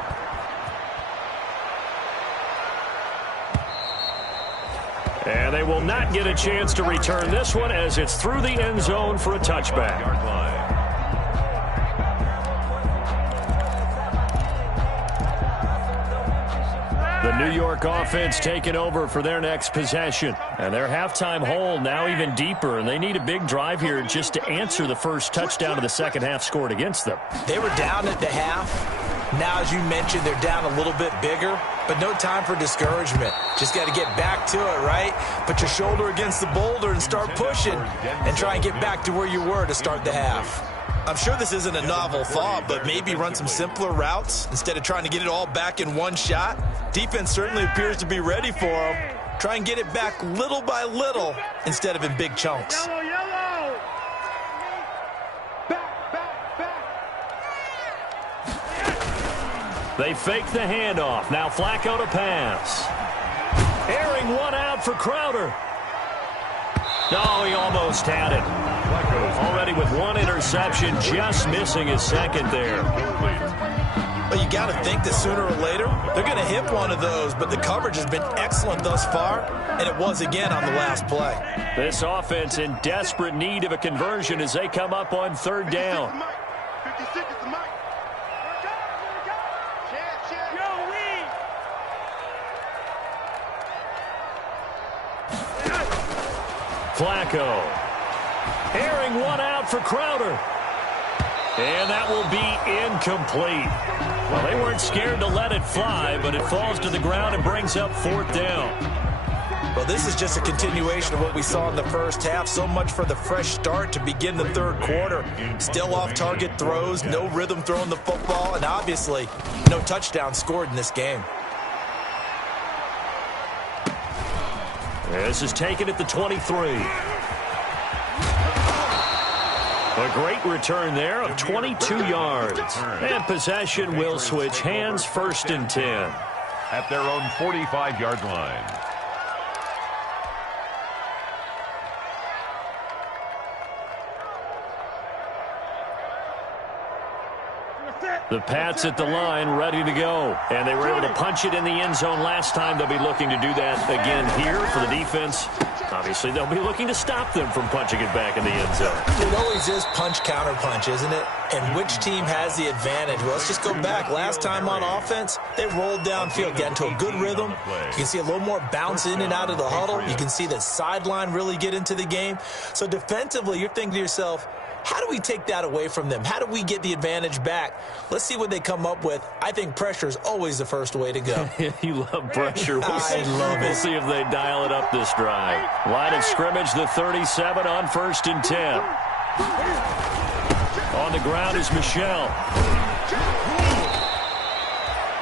And they will not get a chance to return this one as it's through the end zone for a touchback. The New York offense taking over for their next possession. And their halftime hole now even deeper, and they need a big drive here just to answer the first touchdown of the second half scored against them. They were down at the half. Now, as you mentioned, they're down a little bit bigger, but no time for discouragement. Just got to get back to it, right? Put your shoulder against the boulder and start pushing and try and get back to where you were to start the half. I'm sure this isn't a novel thought, but maybe run some simpler routes instead of trying to get it all back in one shot. Defense certainly appears to be ready for them. Try and get it back little by little instead of in big chunks. Yellow, yellow. Back. They fake the handoff. Now Flacco to pass. Airing one out for Crowder. No, he almost had it. Already with 1 interception, just missing his 2nd there. Well, you got to think that sooner or later they're going to hit one of those, but the coverage has been excellent thus far, and it was again on the last play. This offense in desperate need of a conversion as they come up on 3rd down. 56 is the mic. Yo, Flacco. Airing one out for Crowder. And that will be incomplete. Well, they weren't scared to let it fly, but it falls to the ground and brings up 4th down. Well, this is just a continuation of what we saw in the first half. So much for the fresh start to begin the 3rd quarter. Still off-target throws, no rhythm throwing the football, and obviously no touchdown scored in this game. This is taken at the 23. A great return there of 22 yards. And possession will switch hands, 1st and 10. At their own 45-yard line. The Pats at the line, ready to go. And they were able to punch it in the end zone last time. They'll be looking to do that again here for the defense. Obviously, they'll be looking to stop them from punching it back in the end zone. It always is punch-counter-punch, isn't it? And which team has the advantage? Well, let's just go back. Last time on offense, they rolled downfield, got into a good rhythm. You can see a little more bounce in and out of the huddle. You can see the sideline really get into the game. So defensively, you're thinking to yourself, how do we take that away from them? How do we get the advantage back? Let's see what they come up with. I think pressure is always the first way to go. You love pressure. I love it. We'll see if they dial it up this drive. Line of scrimmage, the 37 on 1st and 10. On the ground is Michelle.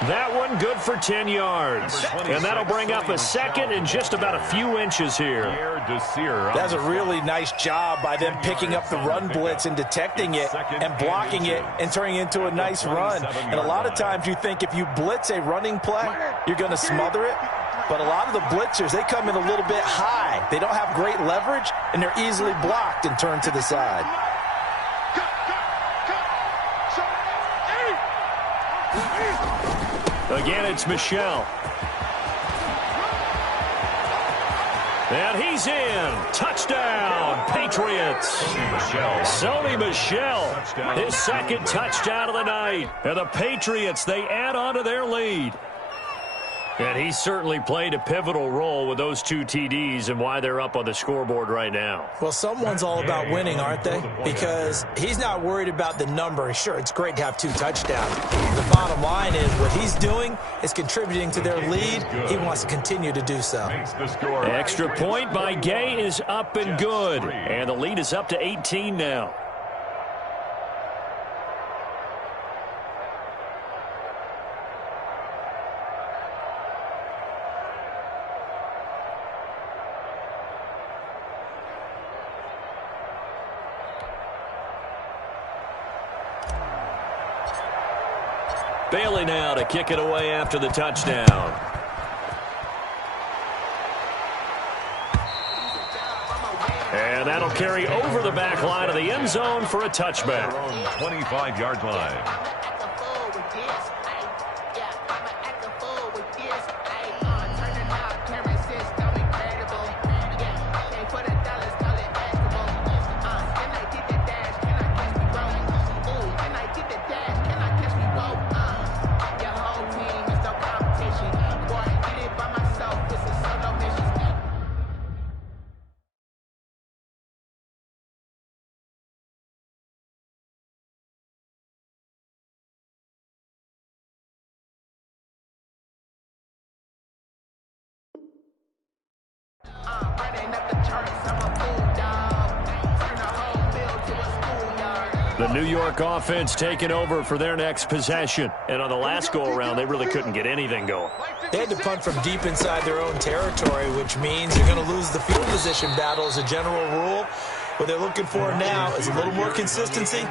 That one good for 10 yards. And that'll bring up a 2nd and just about a few inches here. That's a really nice job by them picking up the run blitz and detecting it and blocking it and turning it into a nice run. And a lot of times you think if you blitz a running play, you're going to smother it. But a lot of the blitzers, they come in a little bit high. They don't have great leverage, and they're easily blocked and turned to the side. Again, it's Michelle. And he's in. Touchdown, Patriots. Sony Michel, his 2nd touchdown of the night. And the Patriots, they add on to their lead. And he certainly played a pivotal role with those 2 TDs and why they're up on the scoreboard right now. Well, someone's all about winning, aren't they? Because he's not worried about the number. Sure, it's great to have 2 touchdowns. The bottom line is what he's doing is contributing to their lead. He wants to continue to do so. Extra point by Gay is up and good. And the lead is up to 18 now. Bailey now to kick it away after the touchdown. And that'll carry over the back line of the end zone for a touchback. 25-yard line. The New York offense taking over for their next possession. And on the last go-around, they really couldn't get anything going. They had to punt from deep inside their own territory, which means you're going to lose the field position battle as a general rule. What they're looking for now is a little more consistency,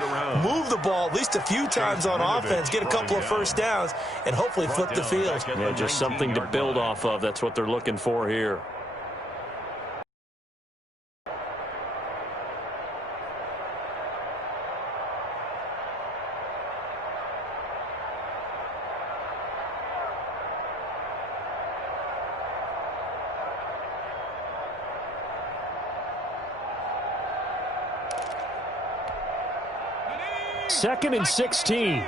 move the ball at least a few times on offense, get a couple of first downs, and hopefully flip the field. Yeah, just something to build off of. That's what they're looking for here. Second and 16. Watch the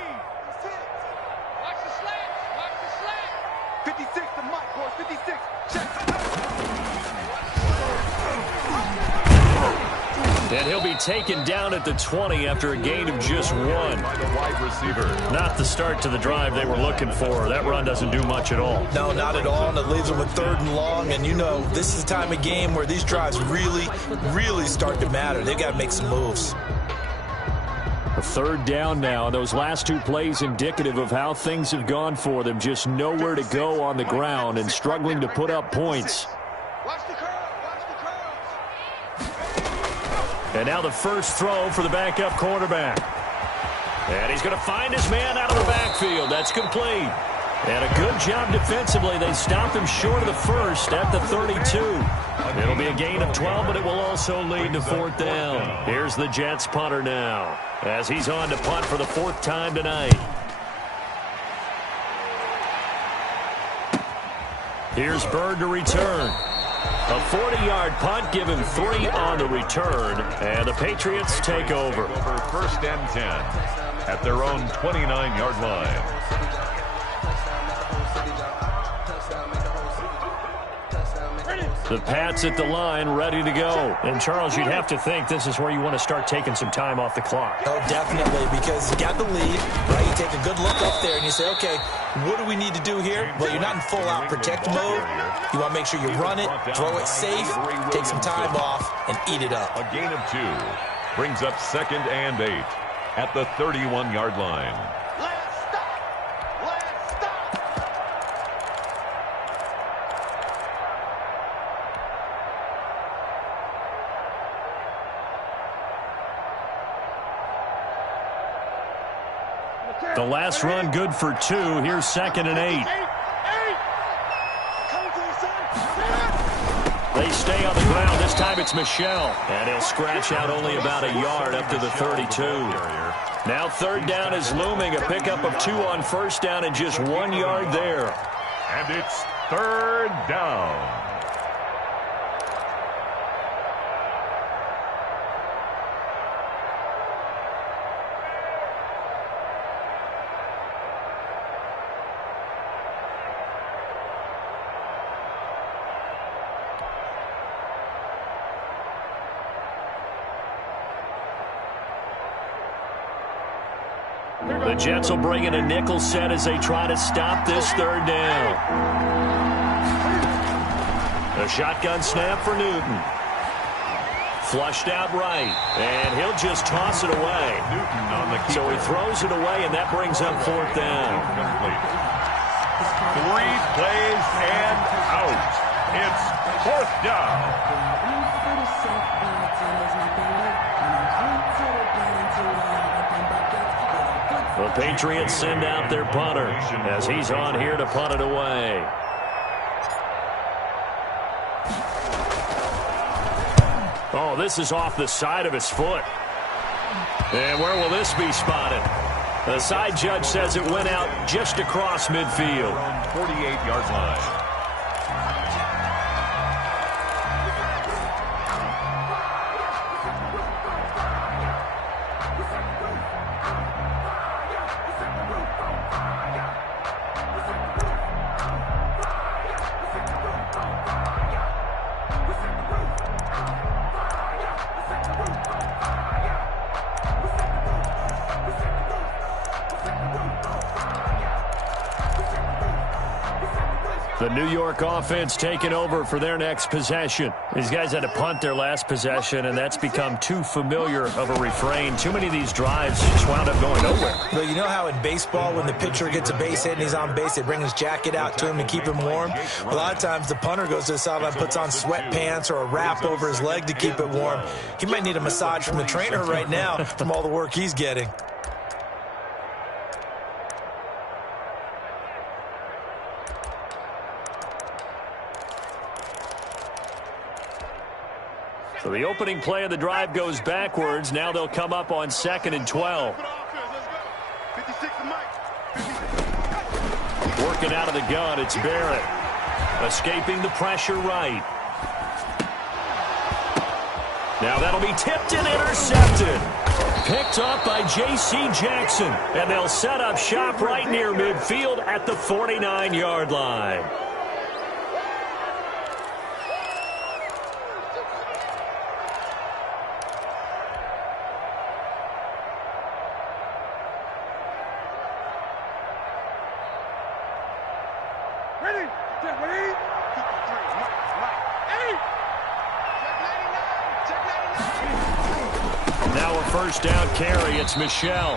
slant. Watch the slant. 56 to Mike, boys. 56. Check. And he'll be taken down at the 20 after a gain of just 1. By the wide receiver. Not the start to the drive they were looking for. That run doesn't do much at all. No, not at all, and it leaves them with 3rd and long. And you know, this is the time of game where these drives really start to matter. They've got to make some moves. A 3rd down now. Those last 2 plays indicative of how things have gone for them. Just nowhere to go on the ground and struggling to put up points. Watch the curve. Watch the curve. And now the first throw for the backup quarterback. And he's going to find his man out of the backfield. That's complete. And a good job defensively. They stopped him short of the first at the 32. It'll be a gain of 12, but it will also lead to 4th down. Here's the Jets punter now, as he's on to punt for the 4th time tonight. Here's Bird to return. A 40-yard punt, give him 3 on the return, and the Patriots take over. 1st and 10 at their own 29-yard line. The Pats at the line, ready to go. And, Charles, you'd have to think this is where you want to start taking some time off the clock. Oh, definitely, because you got the lead, right? You take a good look up there and you say, okay, what do we need to do here? Well, you're not in full-out protect mode. You want to make sure you run it, throw it safe, take some time off, and eat it up. A gain of 2 brings up 2nd and 8 at the 31-yard line. Let's stop. Let's stop. The last run good for 2. Here's 2nd and 8. They stay on the ground. This time it's Michelle. And he'll scratch out only about a yard up to the 32. Now 3rd down is looming. A pickup of 2 on 1st down and just 1 yard there. And it's 3rd down. The Jets will bring in a nickel set as they try to stop this third down. A shotgun snap for Newton. Flushed out right, and he'll just toss it away. So he throws it away, and that brings up fourth down. 3 plays and out. It's fourth down. The Patriots send out their punter as he's on here to punt it away. Oh, this is off the side of his foot. And where will this be spotted? The side judge says it went out just across midfield. 48-yard line. The New York offense taking over for their next possession. These guys had to punt their last possession, and that's become too familiar of a refrain. Too many of these drives just wound up going nowhere. But you know how in baseball, when the pitcher gets a base hit and he's on base, they bring his jacket out to him to keep him warm? A lot of times the punter goes to the sideline, puts on sweatpants or a wrap over his leg to keep it warm. He might need a massage from the trainer right now from all the work he's getting. So the opening play of the drive goes backwards. Now they'll come up on 2nd and 12. Working out of the gun, it's Barrett. Escaping the pressure right. Now that'll be tipped and intercepted. Picked up by J.C. Jackson. And they'll set up shop right near midfield at the 49-yard line. Now a first down carry. It's Michelle.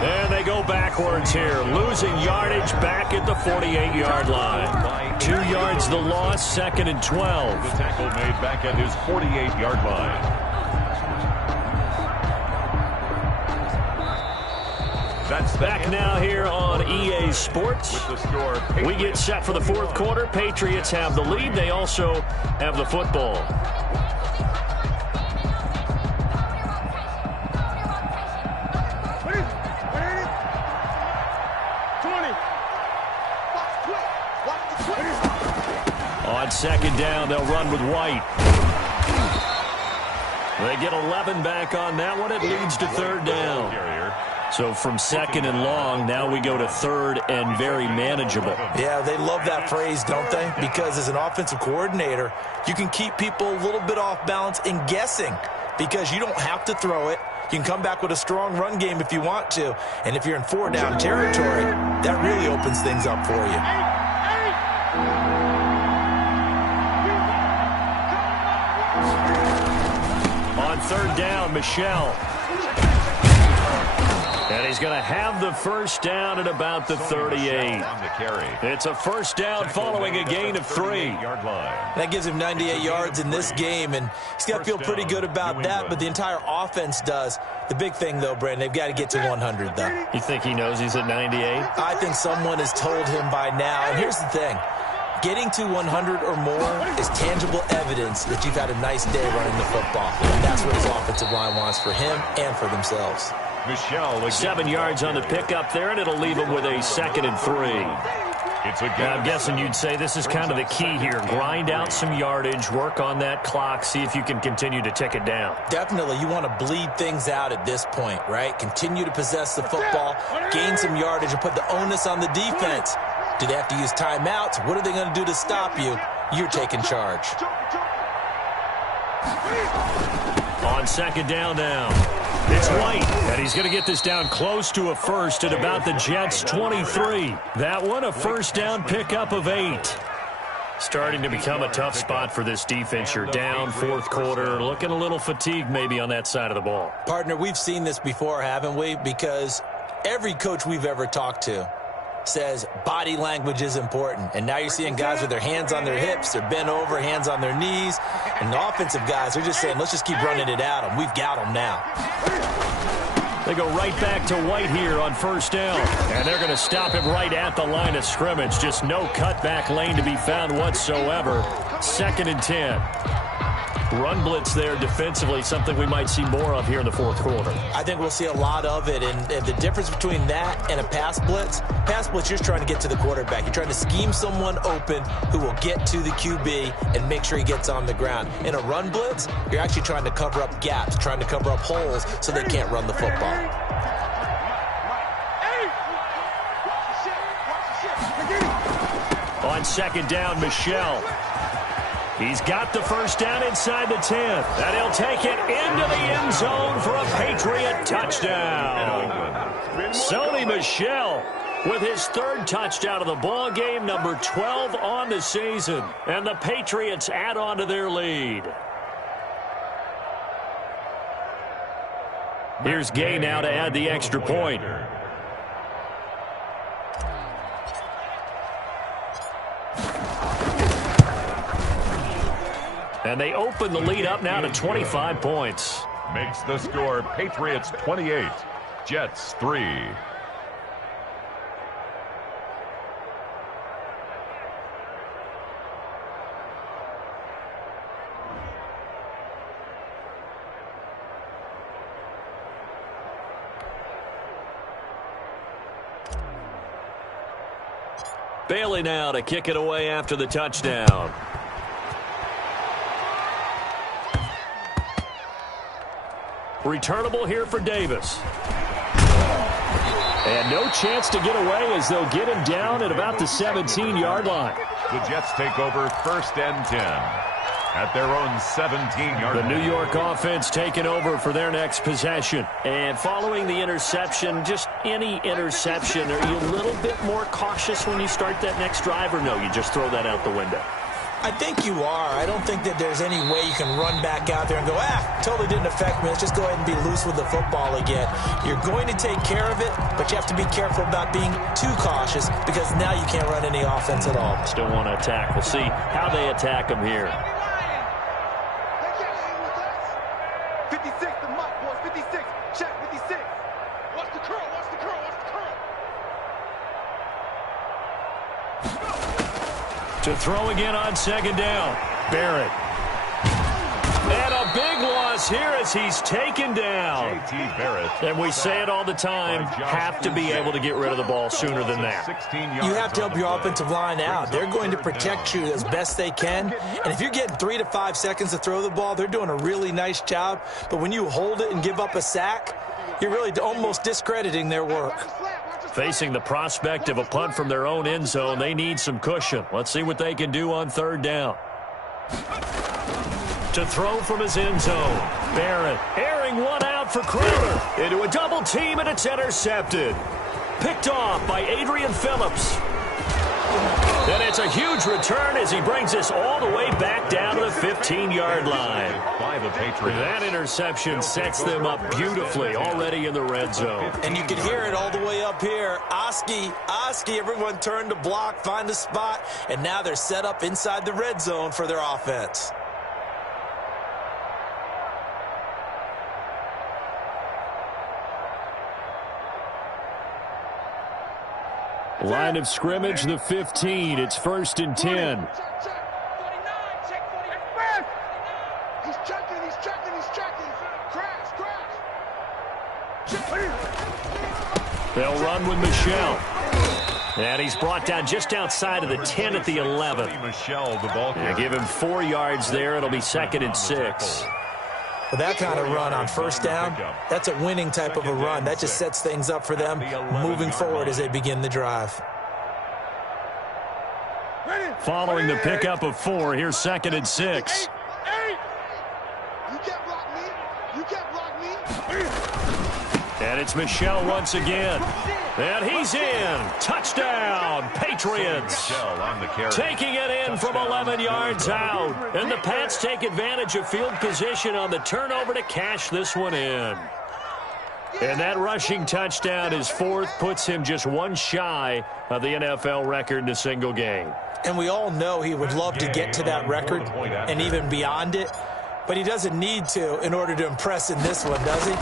And they go backwards here, losing yardage back at the 48-yard line. 2 yards the loss, 2nd and 12. The tackle made back at his 48-yard line. That's back now here on EA Sports. With the score, we get set for the fourth quarter. Patriots have the lead. They also have the football. On 2nd down, they'll run with White. They get 11 back on that one. It leads to 3rd down. So from 2nd and long, now we go to 3rd and very manageable. Yeah, they love that phrase, don't they? Because as an offensive coordinator, you can keep people a little bit off balance and guessing because you don't have to throw it. You can come back with a strong run game if you want to. And if you're in 4-down territory, that really opens things up for you. On 3rd down, Michelle. And he's going to have the first down at about the 38. It's a first down following a gain of 3. That gives him 98 yards in this game, and he's got to feel pretty good about that, but the entire offense does. The big thing, though, Brandon, they've got to get to 100, though. You think he knows he's at 98? I think someone has told him by now, and here's the thing. Getting to 100 or more is tangible evidence that you've had a nice day running the football. And that's what his offensive line wants for him and for themselves. 7 yards on the pickup there, and it'll leave him with a 2nd and 3. Now, I'm guessing you'd say this is kind of the key here. Grind out some yardage, work on that clock, see if you can continue to tick it down. Definitely. You want to bleed things out at this point, right? Continue to possess the football, gain some yardage, and put the onus on the defense. Do they have to use timeouts? What are they going to do to stop you? You're taking charge. On second down now. It's White, and he's going to get this down close to a first at about the Jets' 23. That one, a first down pickup of 8. Starting to become a tough spot for this defense. You're down fourth quarter, looking a little fatigued maybe on that side of the ball. Partner, we've seen this before, haven't we? Because every coach we've ever talked to says body language is important. And now you're seeing guys with their hands on their hips, they're bent over, hands on their knees. And the offensive guys are just saying, let's just keep running it at them. We've got them now. They go right back to White here on first down. And they're going to stop him right at the line of scrimmage. Just no cutback lane to be found whatsoever. 2nd and 10. Run blitz there defensively, something we might see more of here in the fourth quarter. I think we'll see a lot of it. And the difference between that and a pass blitz, you're just trying to get to the quarterback. You're trying to scheme someone open who will get to the QB and make sure he gets on the ground. In a run blitz, you're actually trying to cover up gaps, trying to cover up holes so they can't run the football. On second down, Michel. He's got the first down inside the 10. And he'll take it into the end zone for a Patriot touchdown. Sony Michel with his 3rd touchdown of the ball game, number 12 on the season. And the Patriots add on to their lead. Here's Gay now to add the extra point. And they open the lead up now to 25 points. Makes the score Patriots 28, Jets 3. Bailey now to kick it away after the touchdown. Returnable here for Davis. And no chance to get away as they'll get him down at about the 17-yard line. The Jets take over 1st and 10 at their own 17-yard line. The New York offense taking over for their next possession. And following the interception, just any interception, are you a little bit more cautious when you start that next drive, or no, you just throw that out the window? I think you are. I don't think that there's any way you can run back out there and go, totally didn't affect me. Let's just go ahead and be loose with the football again. You're going to take care of it, but you have to be careful about being too cautious because now you can't run any offense at all. Still want to attack. We'll see how they attack them here. 56, the mark, boys. 56. Check 56. Watch the curl. Watch the curl. Watch the curl. To throw again on second down. Barrett. And a big loss here as he's taken down. J.T. Barrett. And we say it all the time, have to be able to get rid of the ball sooner than that. You have to help your offensive line out. They're going to protect you as best they can. And if you're getting 3 to 5 seconds to throw the ball, they're doing a really nice job. But when you hold it and give up a sack, you're really almost discrediting their work. Facing the prospect of a punt from their own end zone, they need some cushion. Let's see what they can do on 3rd down. To throw from his end zone, Barrett airing one out for Crowder. Into a double team, and it's intercepted. Picked off by Adrian Phillips. And it's a huge return as he brings us all the way back down to the 15-yard line. By the Patriots. That interception sets them up beautifully already in the red zone. And you can hear it all the way up here. Oski, everyone turned to block, find a spot, and now they're set up inside the red zone for their offense. Line of scrimmage, the 15. It's 1st and 10. Check 49. Check 49. He's checking. Crash. Check. They'll run with Michel. And he's brought down just outside of the 10 at the 11. Michel, the ball carrier. Give him 4 yards there. It'll be 2nd and 6. With that kind of run on 1st down, that's a winning type of a run. That just sets things up for them moving forward as they begin the drive. Following the pickup of 4, here's 2nd and 6. You can't block me. And it's Michel once again. And he's in. Touchdown, Patriots. Taking it in from 11 yards out. And the Pats take advantage of field position on the turnover to cash this one in. And that rushing touchdown, his fourth, puts him just one shy of the NFL record in a single game. And we all know he would love to get to that record and even beyond it. But he doesn't need to in order to impress in this one, does he?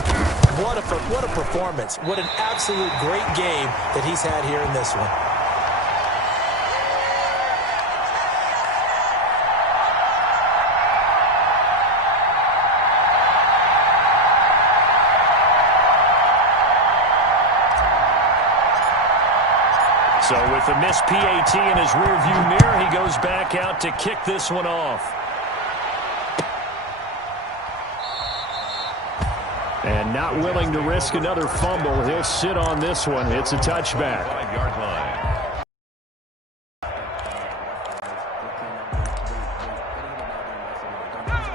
What a performance. What an absolute great game that he's had here in this one. So with the missed PAT in his rearview mirror, he goes back out to kick this one off. And not willing to risk another fumble, he'll sit on this one. It's a touchback. 5-yard line.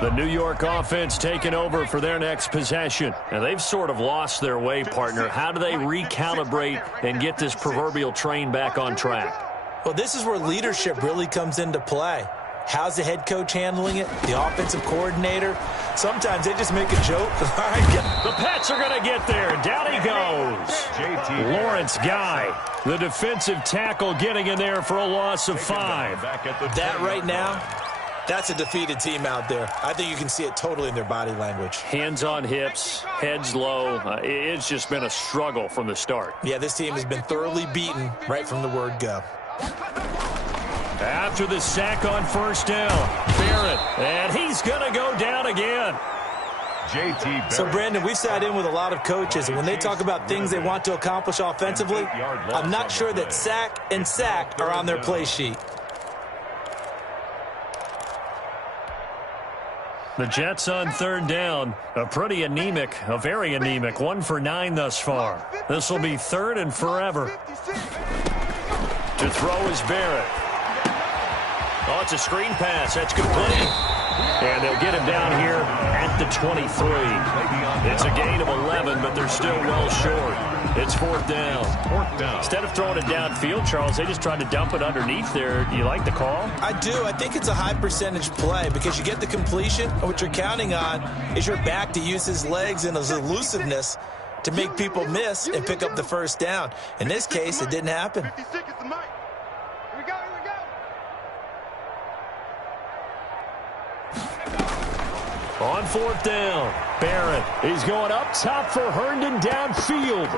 The New York offense taking over for their next possession. And they've sort of lost their way, partner. How do they recalibrate and get this proverbial train back on track? Well, this is where leadership really comes into play. How's the head coach handling it? The offensive coordinator? Sometimes they just make a joke. The Pats are going to get there. Down he goes. Lawrence Guy, the defensive tackle, getting in there for a loss of 5. That right now, that's a defeated team out there. I think you can see it totally in their body language. Hands on hips, heads low. It's just been a struggle from the start. Yeah, this team has been thoroughly beaten right from the word go. After the sack on first down, Barrett, and he's going to go down again. So, Brandon, we've sat in with a lot of coaches, and when they talk about things they want to accomplish offensively, I'm not sure that sack and sack are on their play sheet. The Jets on third down, a very anemic, 1 for 9 thus far. This will be third and forever. To throw is Barrett. Oh, it's a screen pass. That's complete. And they'll get him down here at the 23. It's a gain of 11, but they're still well short. It's fourth down. Instead of throwing it downfield, Charles, they just tried to dump it underneath there. Do you like the call? I do. I think it's a high percentage play because you get the completion, and what you're counting on is your back to use his legs and his elusiveness to make people miss and pick up the first down. In this case, it didn't happen. On fourth down, Barrett. He's going up top for Herndon downfield.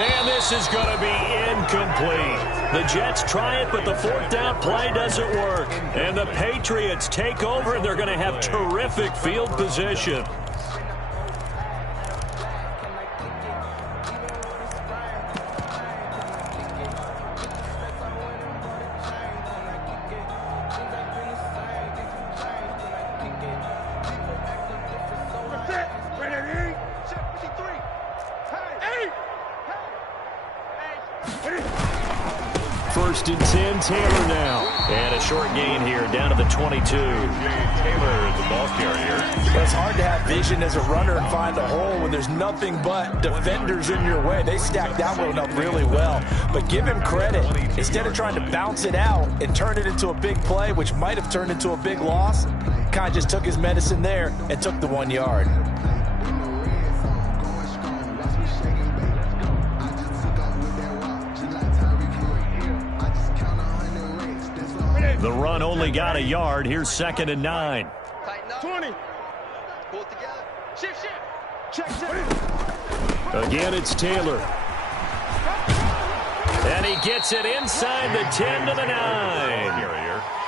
And this is going to be incomplete. The Jets try it, but the fourth down play doesn't work. And the Patriots take over, and they're going to have terrific field position. First and 10, Taylor now. And a short gain here, down to the 22. Taylor, the ball carrier. It's hard to have vision as a runner and find a hole when there's nothing but defenders in your way. They stacked that one up really well. But give him credit. Instead of trying to bounce it out and turn it into a big play, which might have turned into a big loss, kind of just took his medicine there and took the 1 yard. The run only got a yard. Here's 2nd and 9. 20. Pull it together. Shift. Check. Again, it's Taylor. And he gets it inside the 10 to the 9.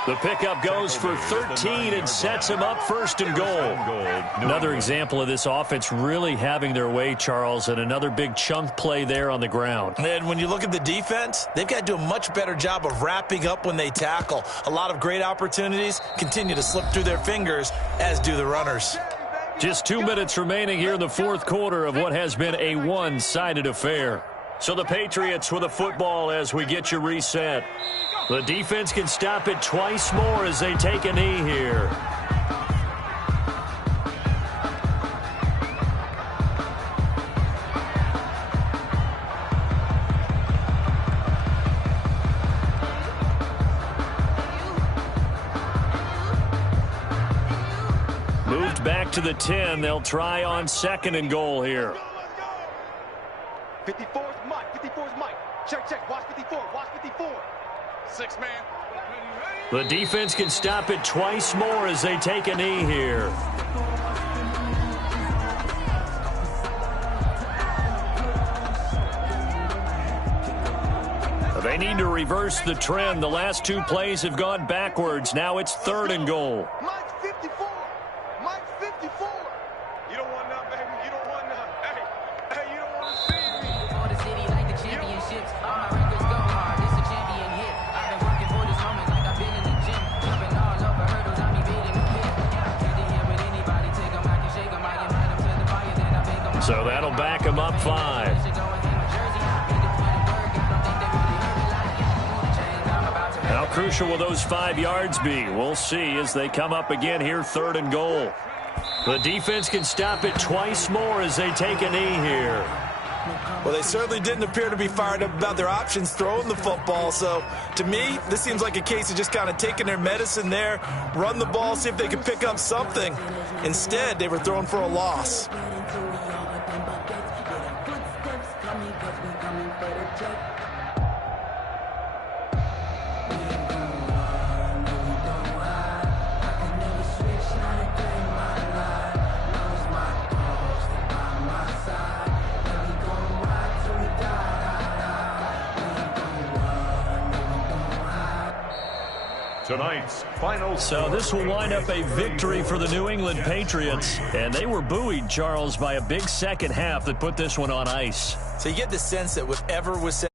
The pickup goes for 13 and sets him up 1st and goal. Another example of this offense really having their way, Charles, and another big chunk play there on the ground. And when you look at the defense, they've got to do a much better job of wrapping up when they tackle. A lot of great opportunities continue to slip through their fingers, as do the runners. Just 2 minutes remaining here in the fourth quarter of what has been a one-sided affair. So the Patriots with a football as we get you reset. The defense can stop it twice more as they take a knee here. moved back to the 10. They'll try on 2nd and goal here. 54 is Mike. 54 is Mike. Check. Watch 54. Watch 54. 6 man. The defense can stop it twice more as they take a knee here. They need to reverse the trend. The last 2 plays have gone backwards. Now it's 3rd and goal. Mike's 54. Mike's 54. You don't want none, baby. You don't want none. Hey, you don't want to see me. For the city like the championships. All my records go hard. This a champion hit. I've been working for this moment like I've been in the gym. I've been all over hurdles. I'm evading the pit. Can't hear with anybody. Take them, I can shake them. I can ride them to the fire. Then I bake them. So that'll back him up 5. How crucial will those 5 yards be? We'll see as they come up again here, 3rd and goal. The defense can stop it twice more as they take a knee here. Well, they certainly didn't appear to be fired up about their options throwing the football. So, to me, this seems like a case of just kind of taking their medicine there, run the ball, see if they can pick up something. Instead, they were throwing for a loss. Tonight's final. So this will wind up a victory for the New England Patriots. And they were buoyed, Charles, by a big second half that put this one on ice. So you get the sense that whatever was said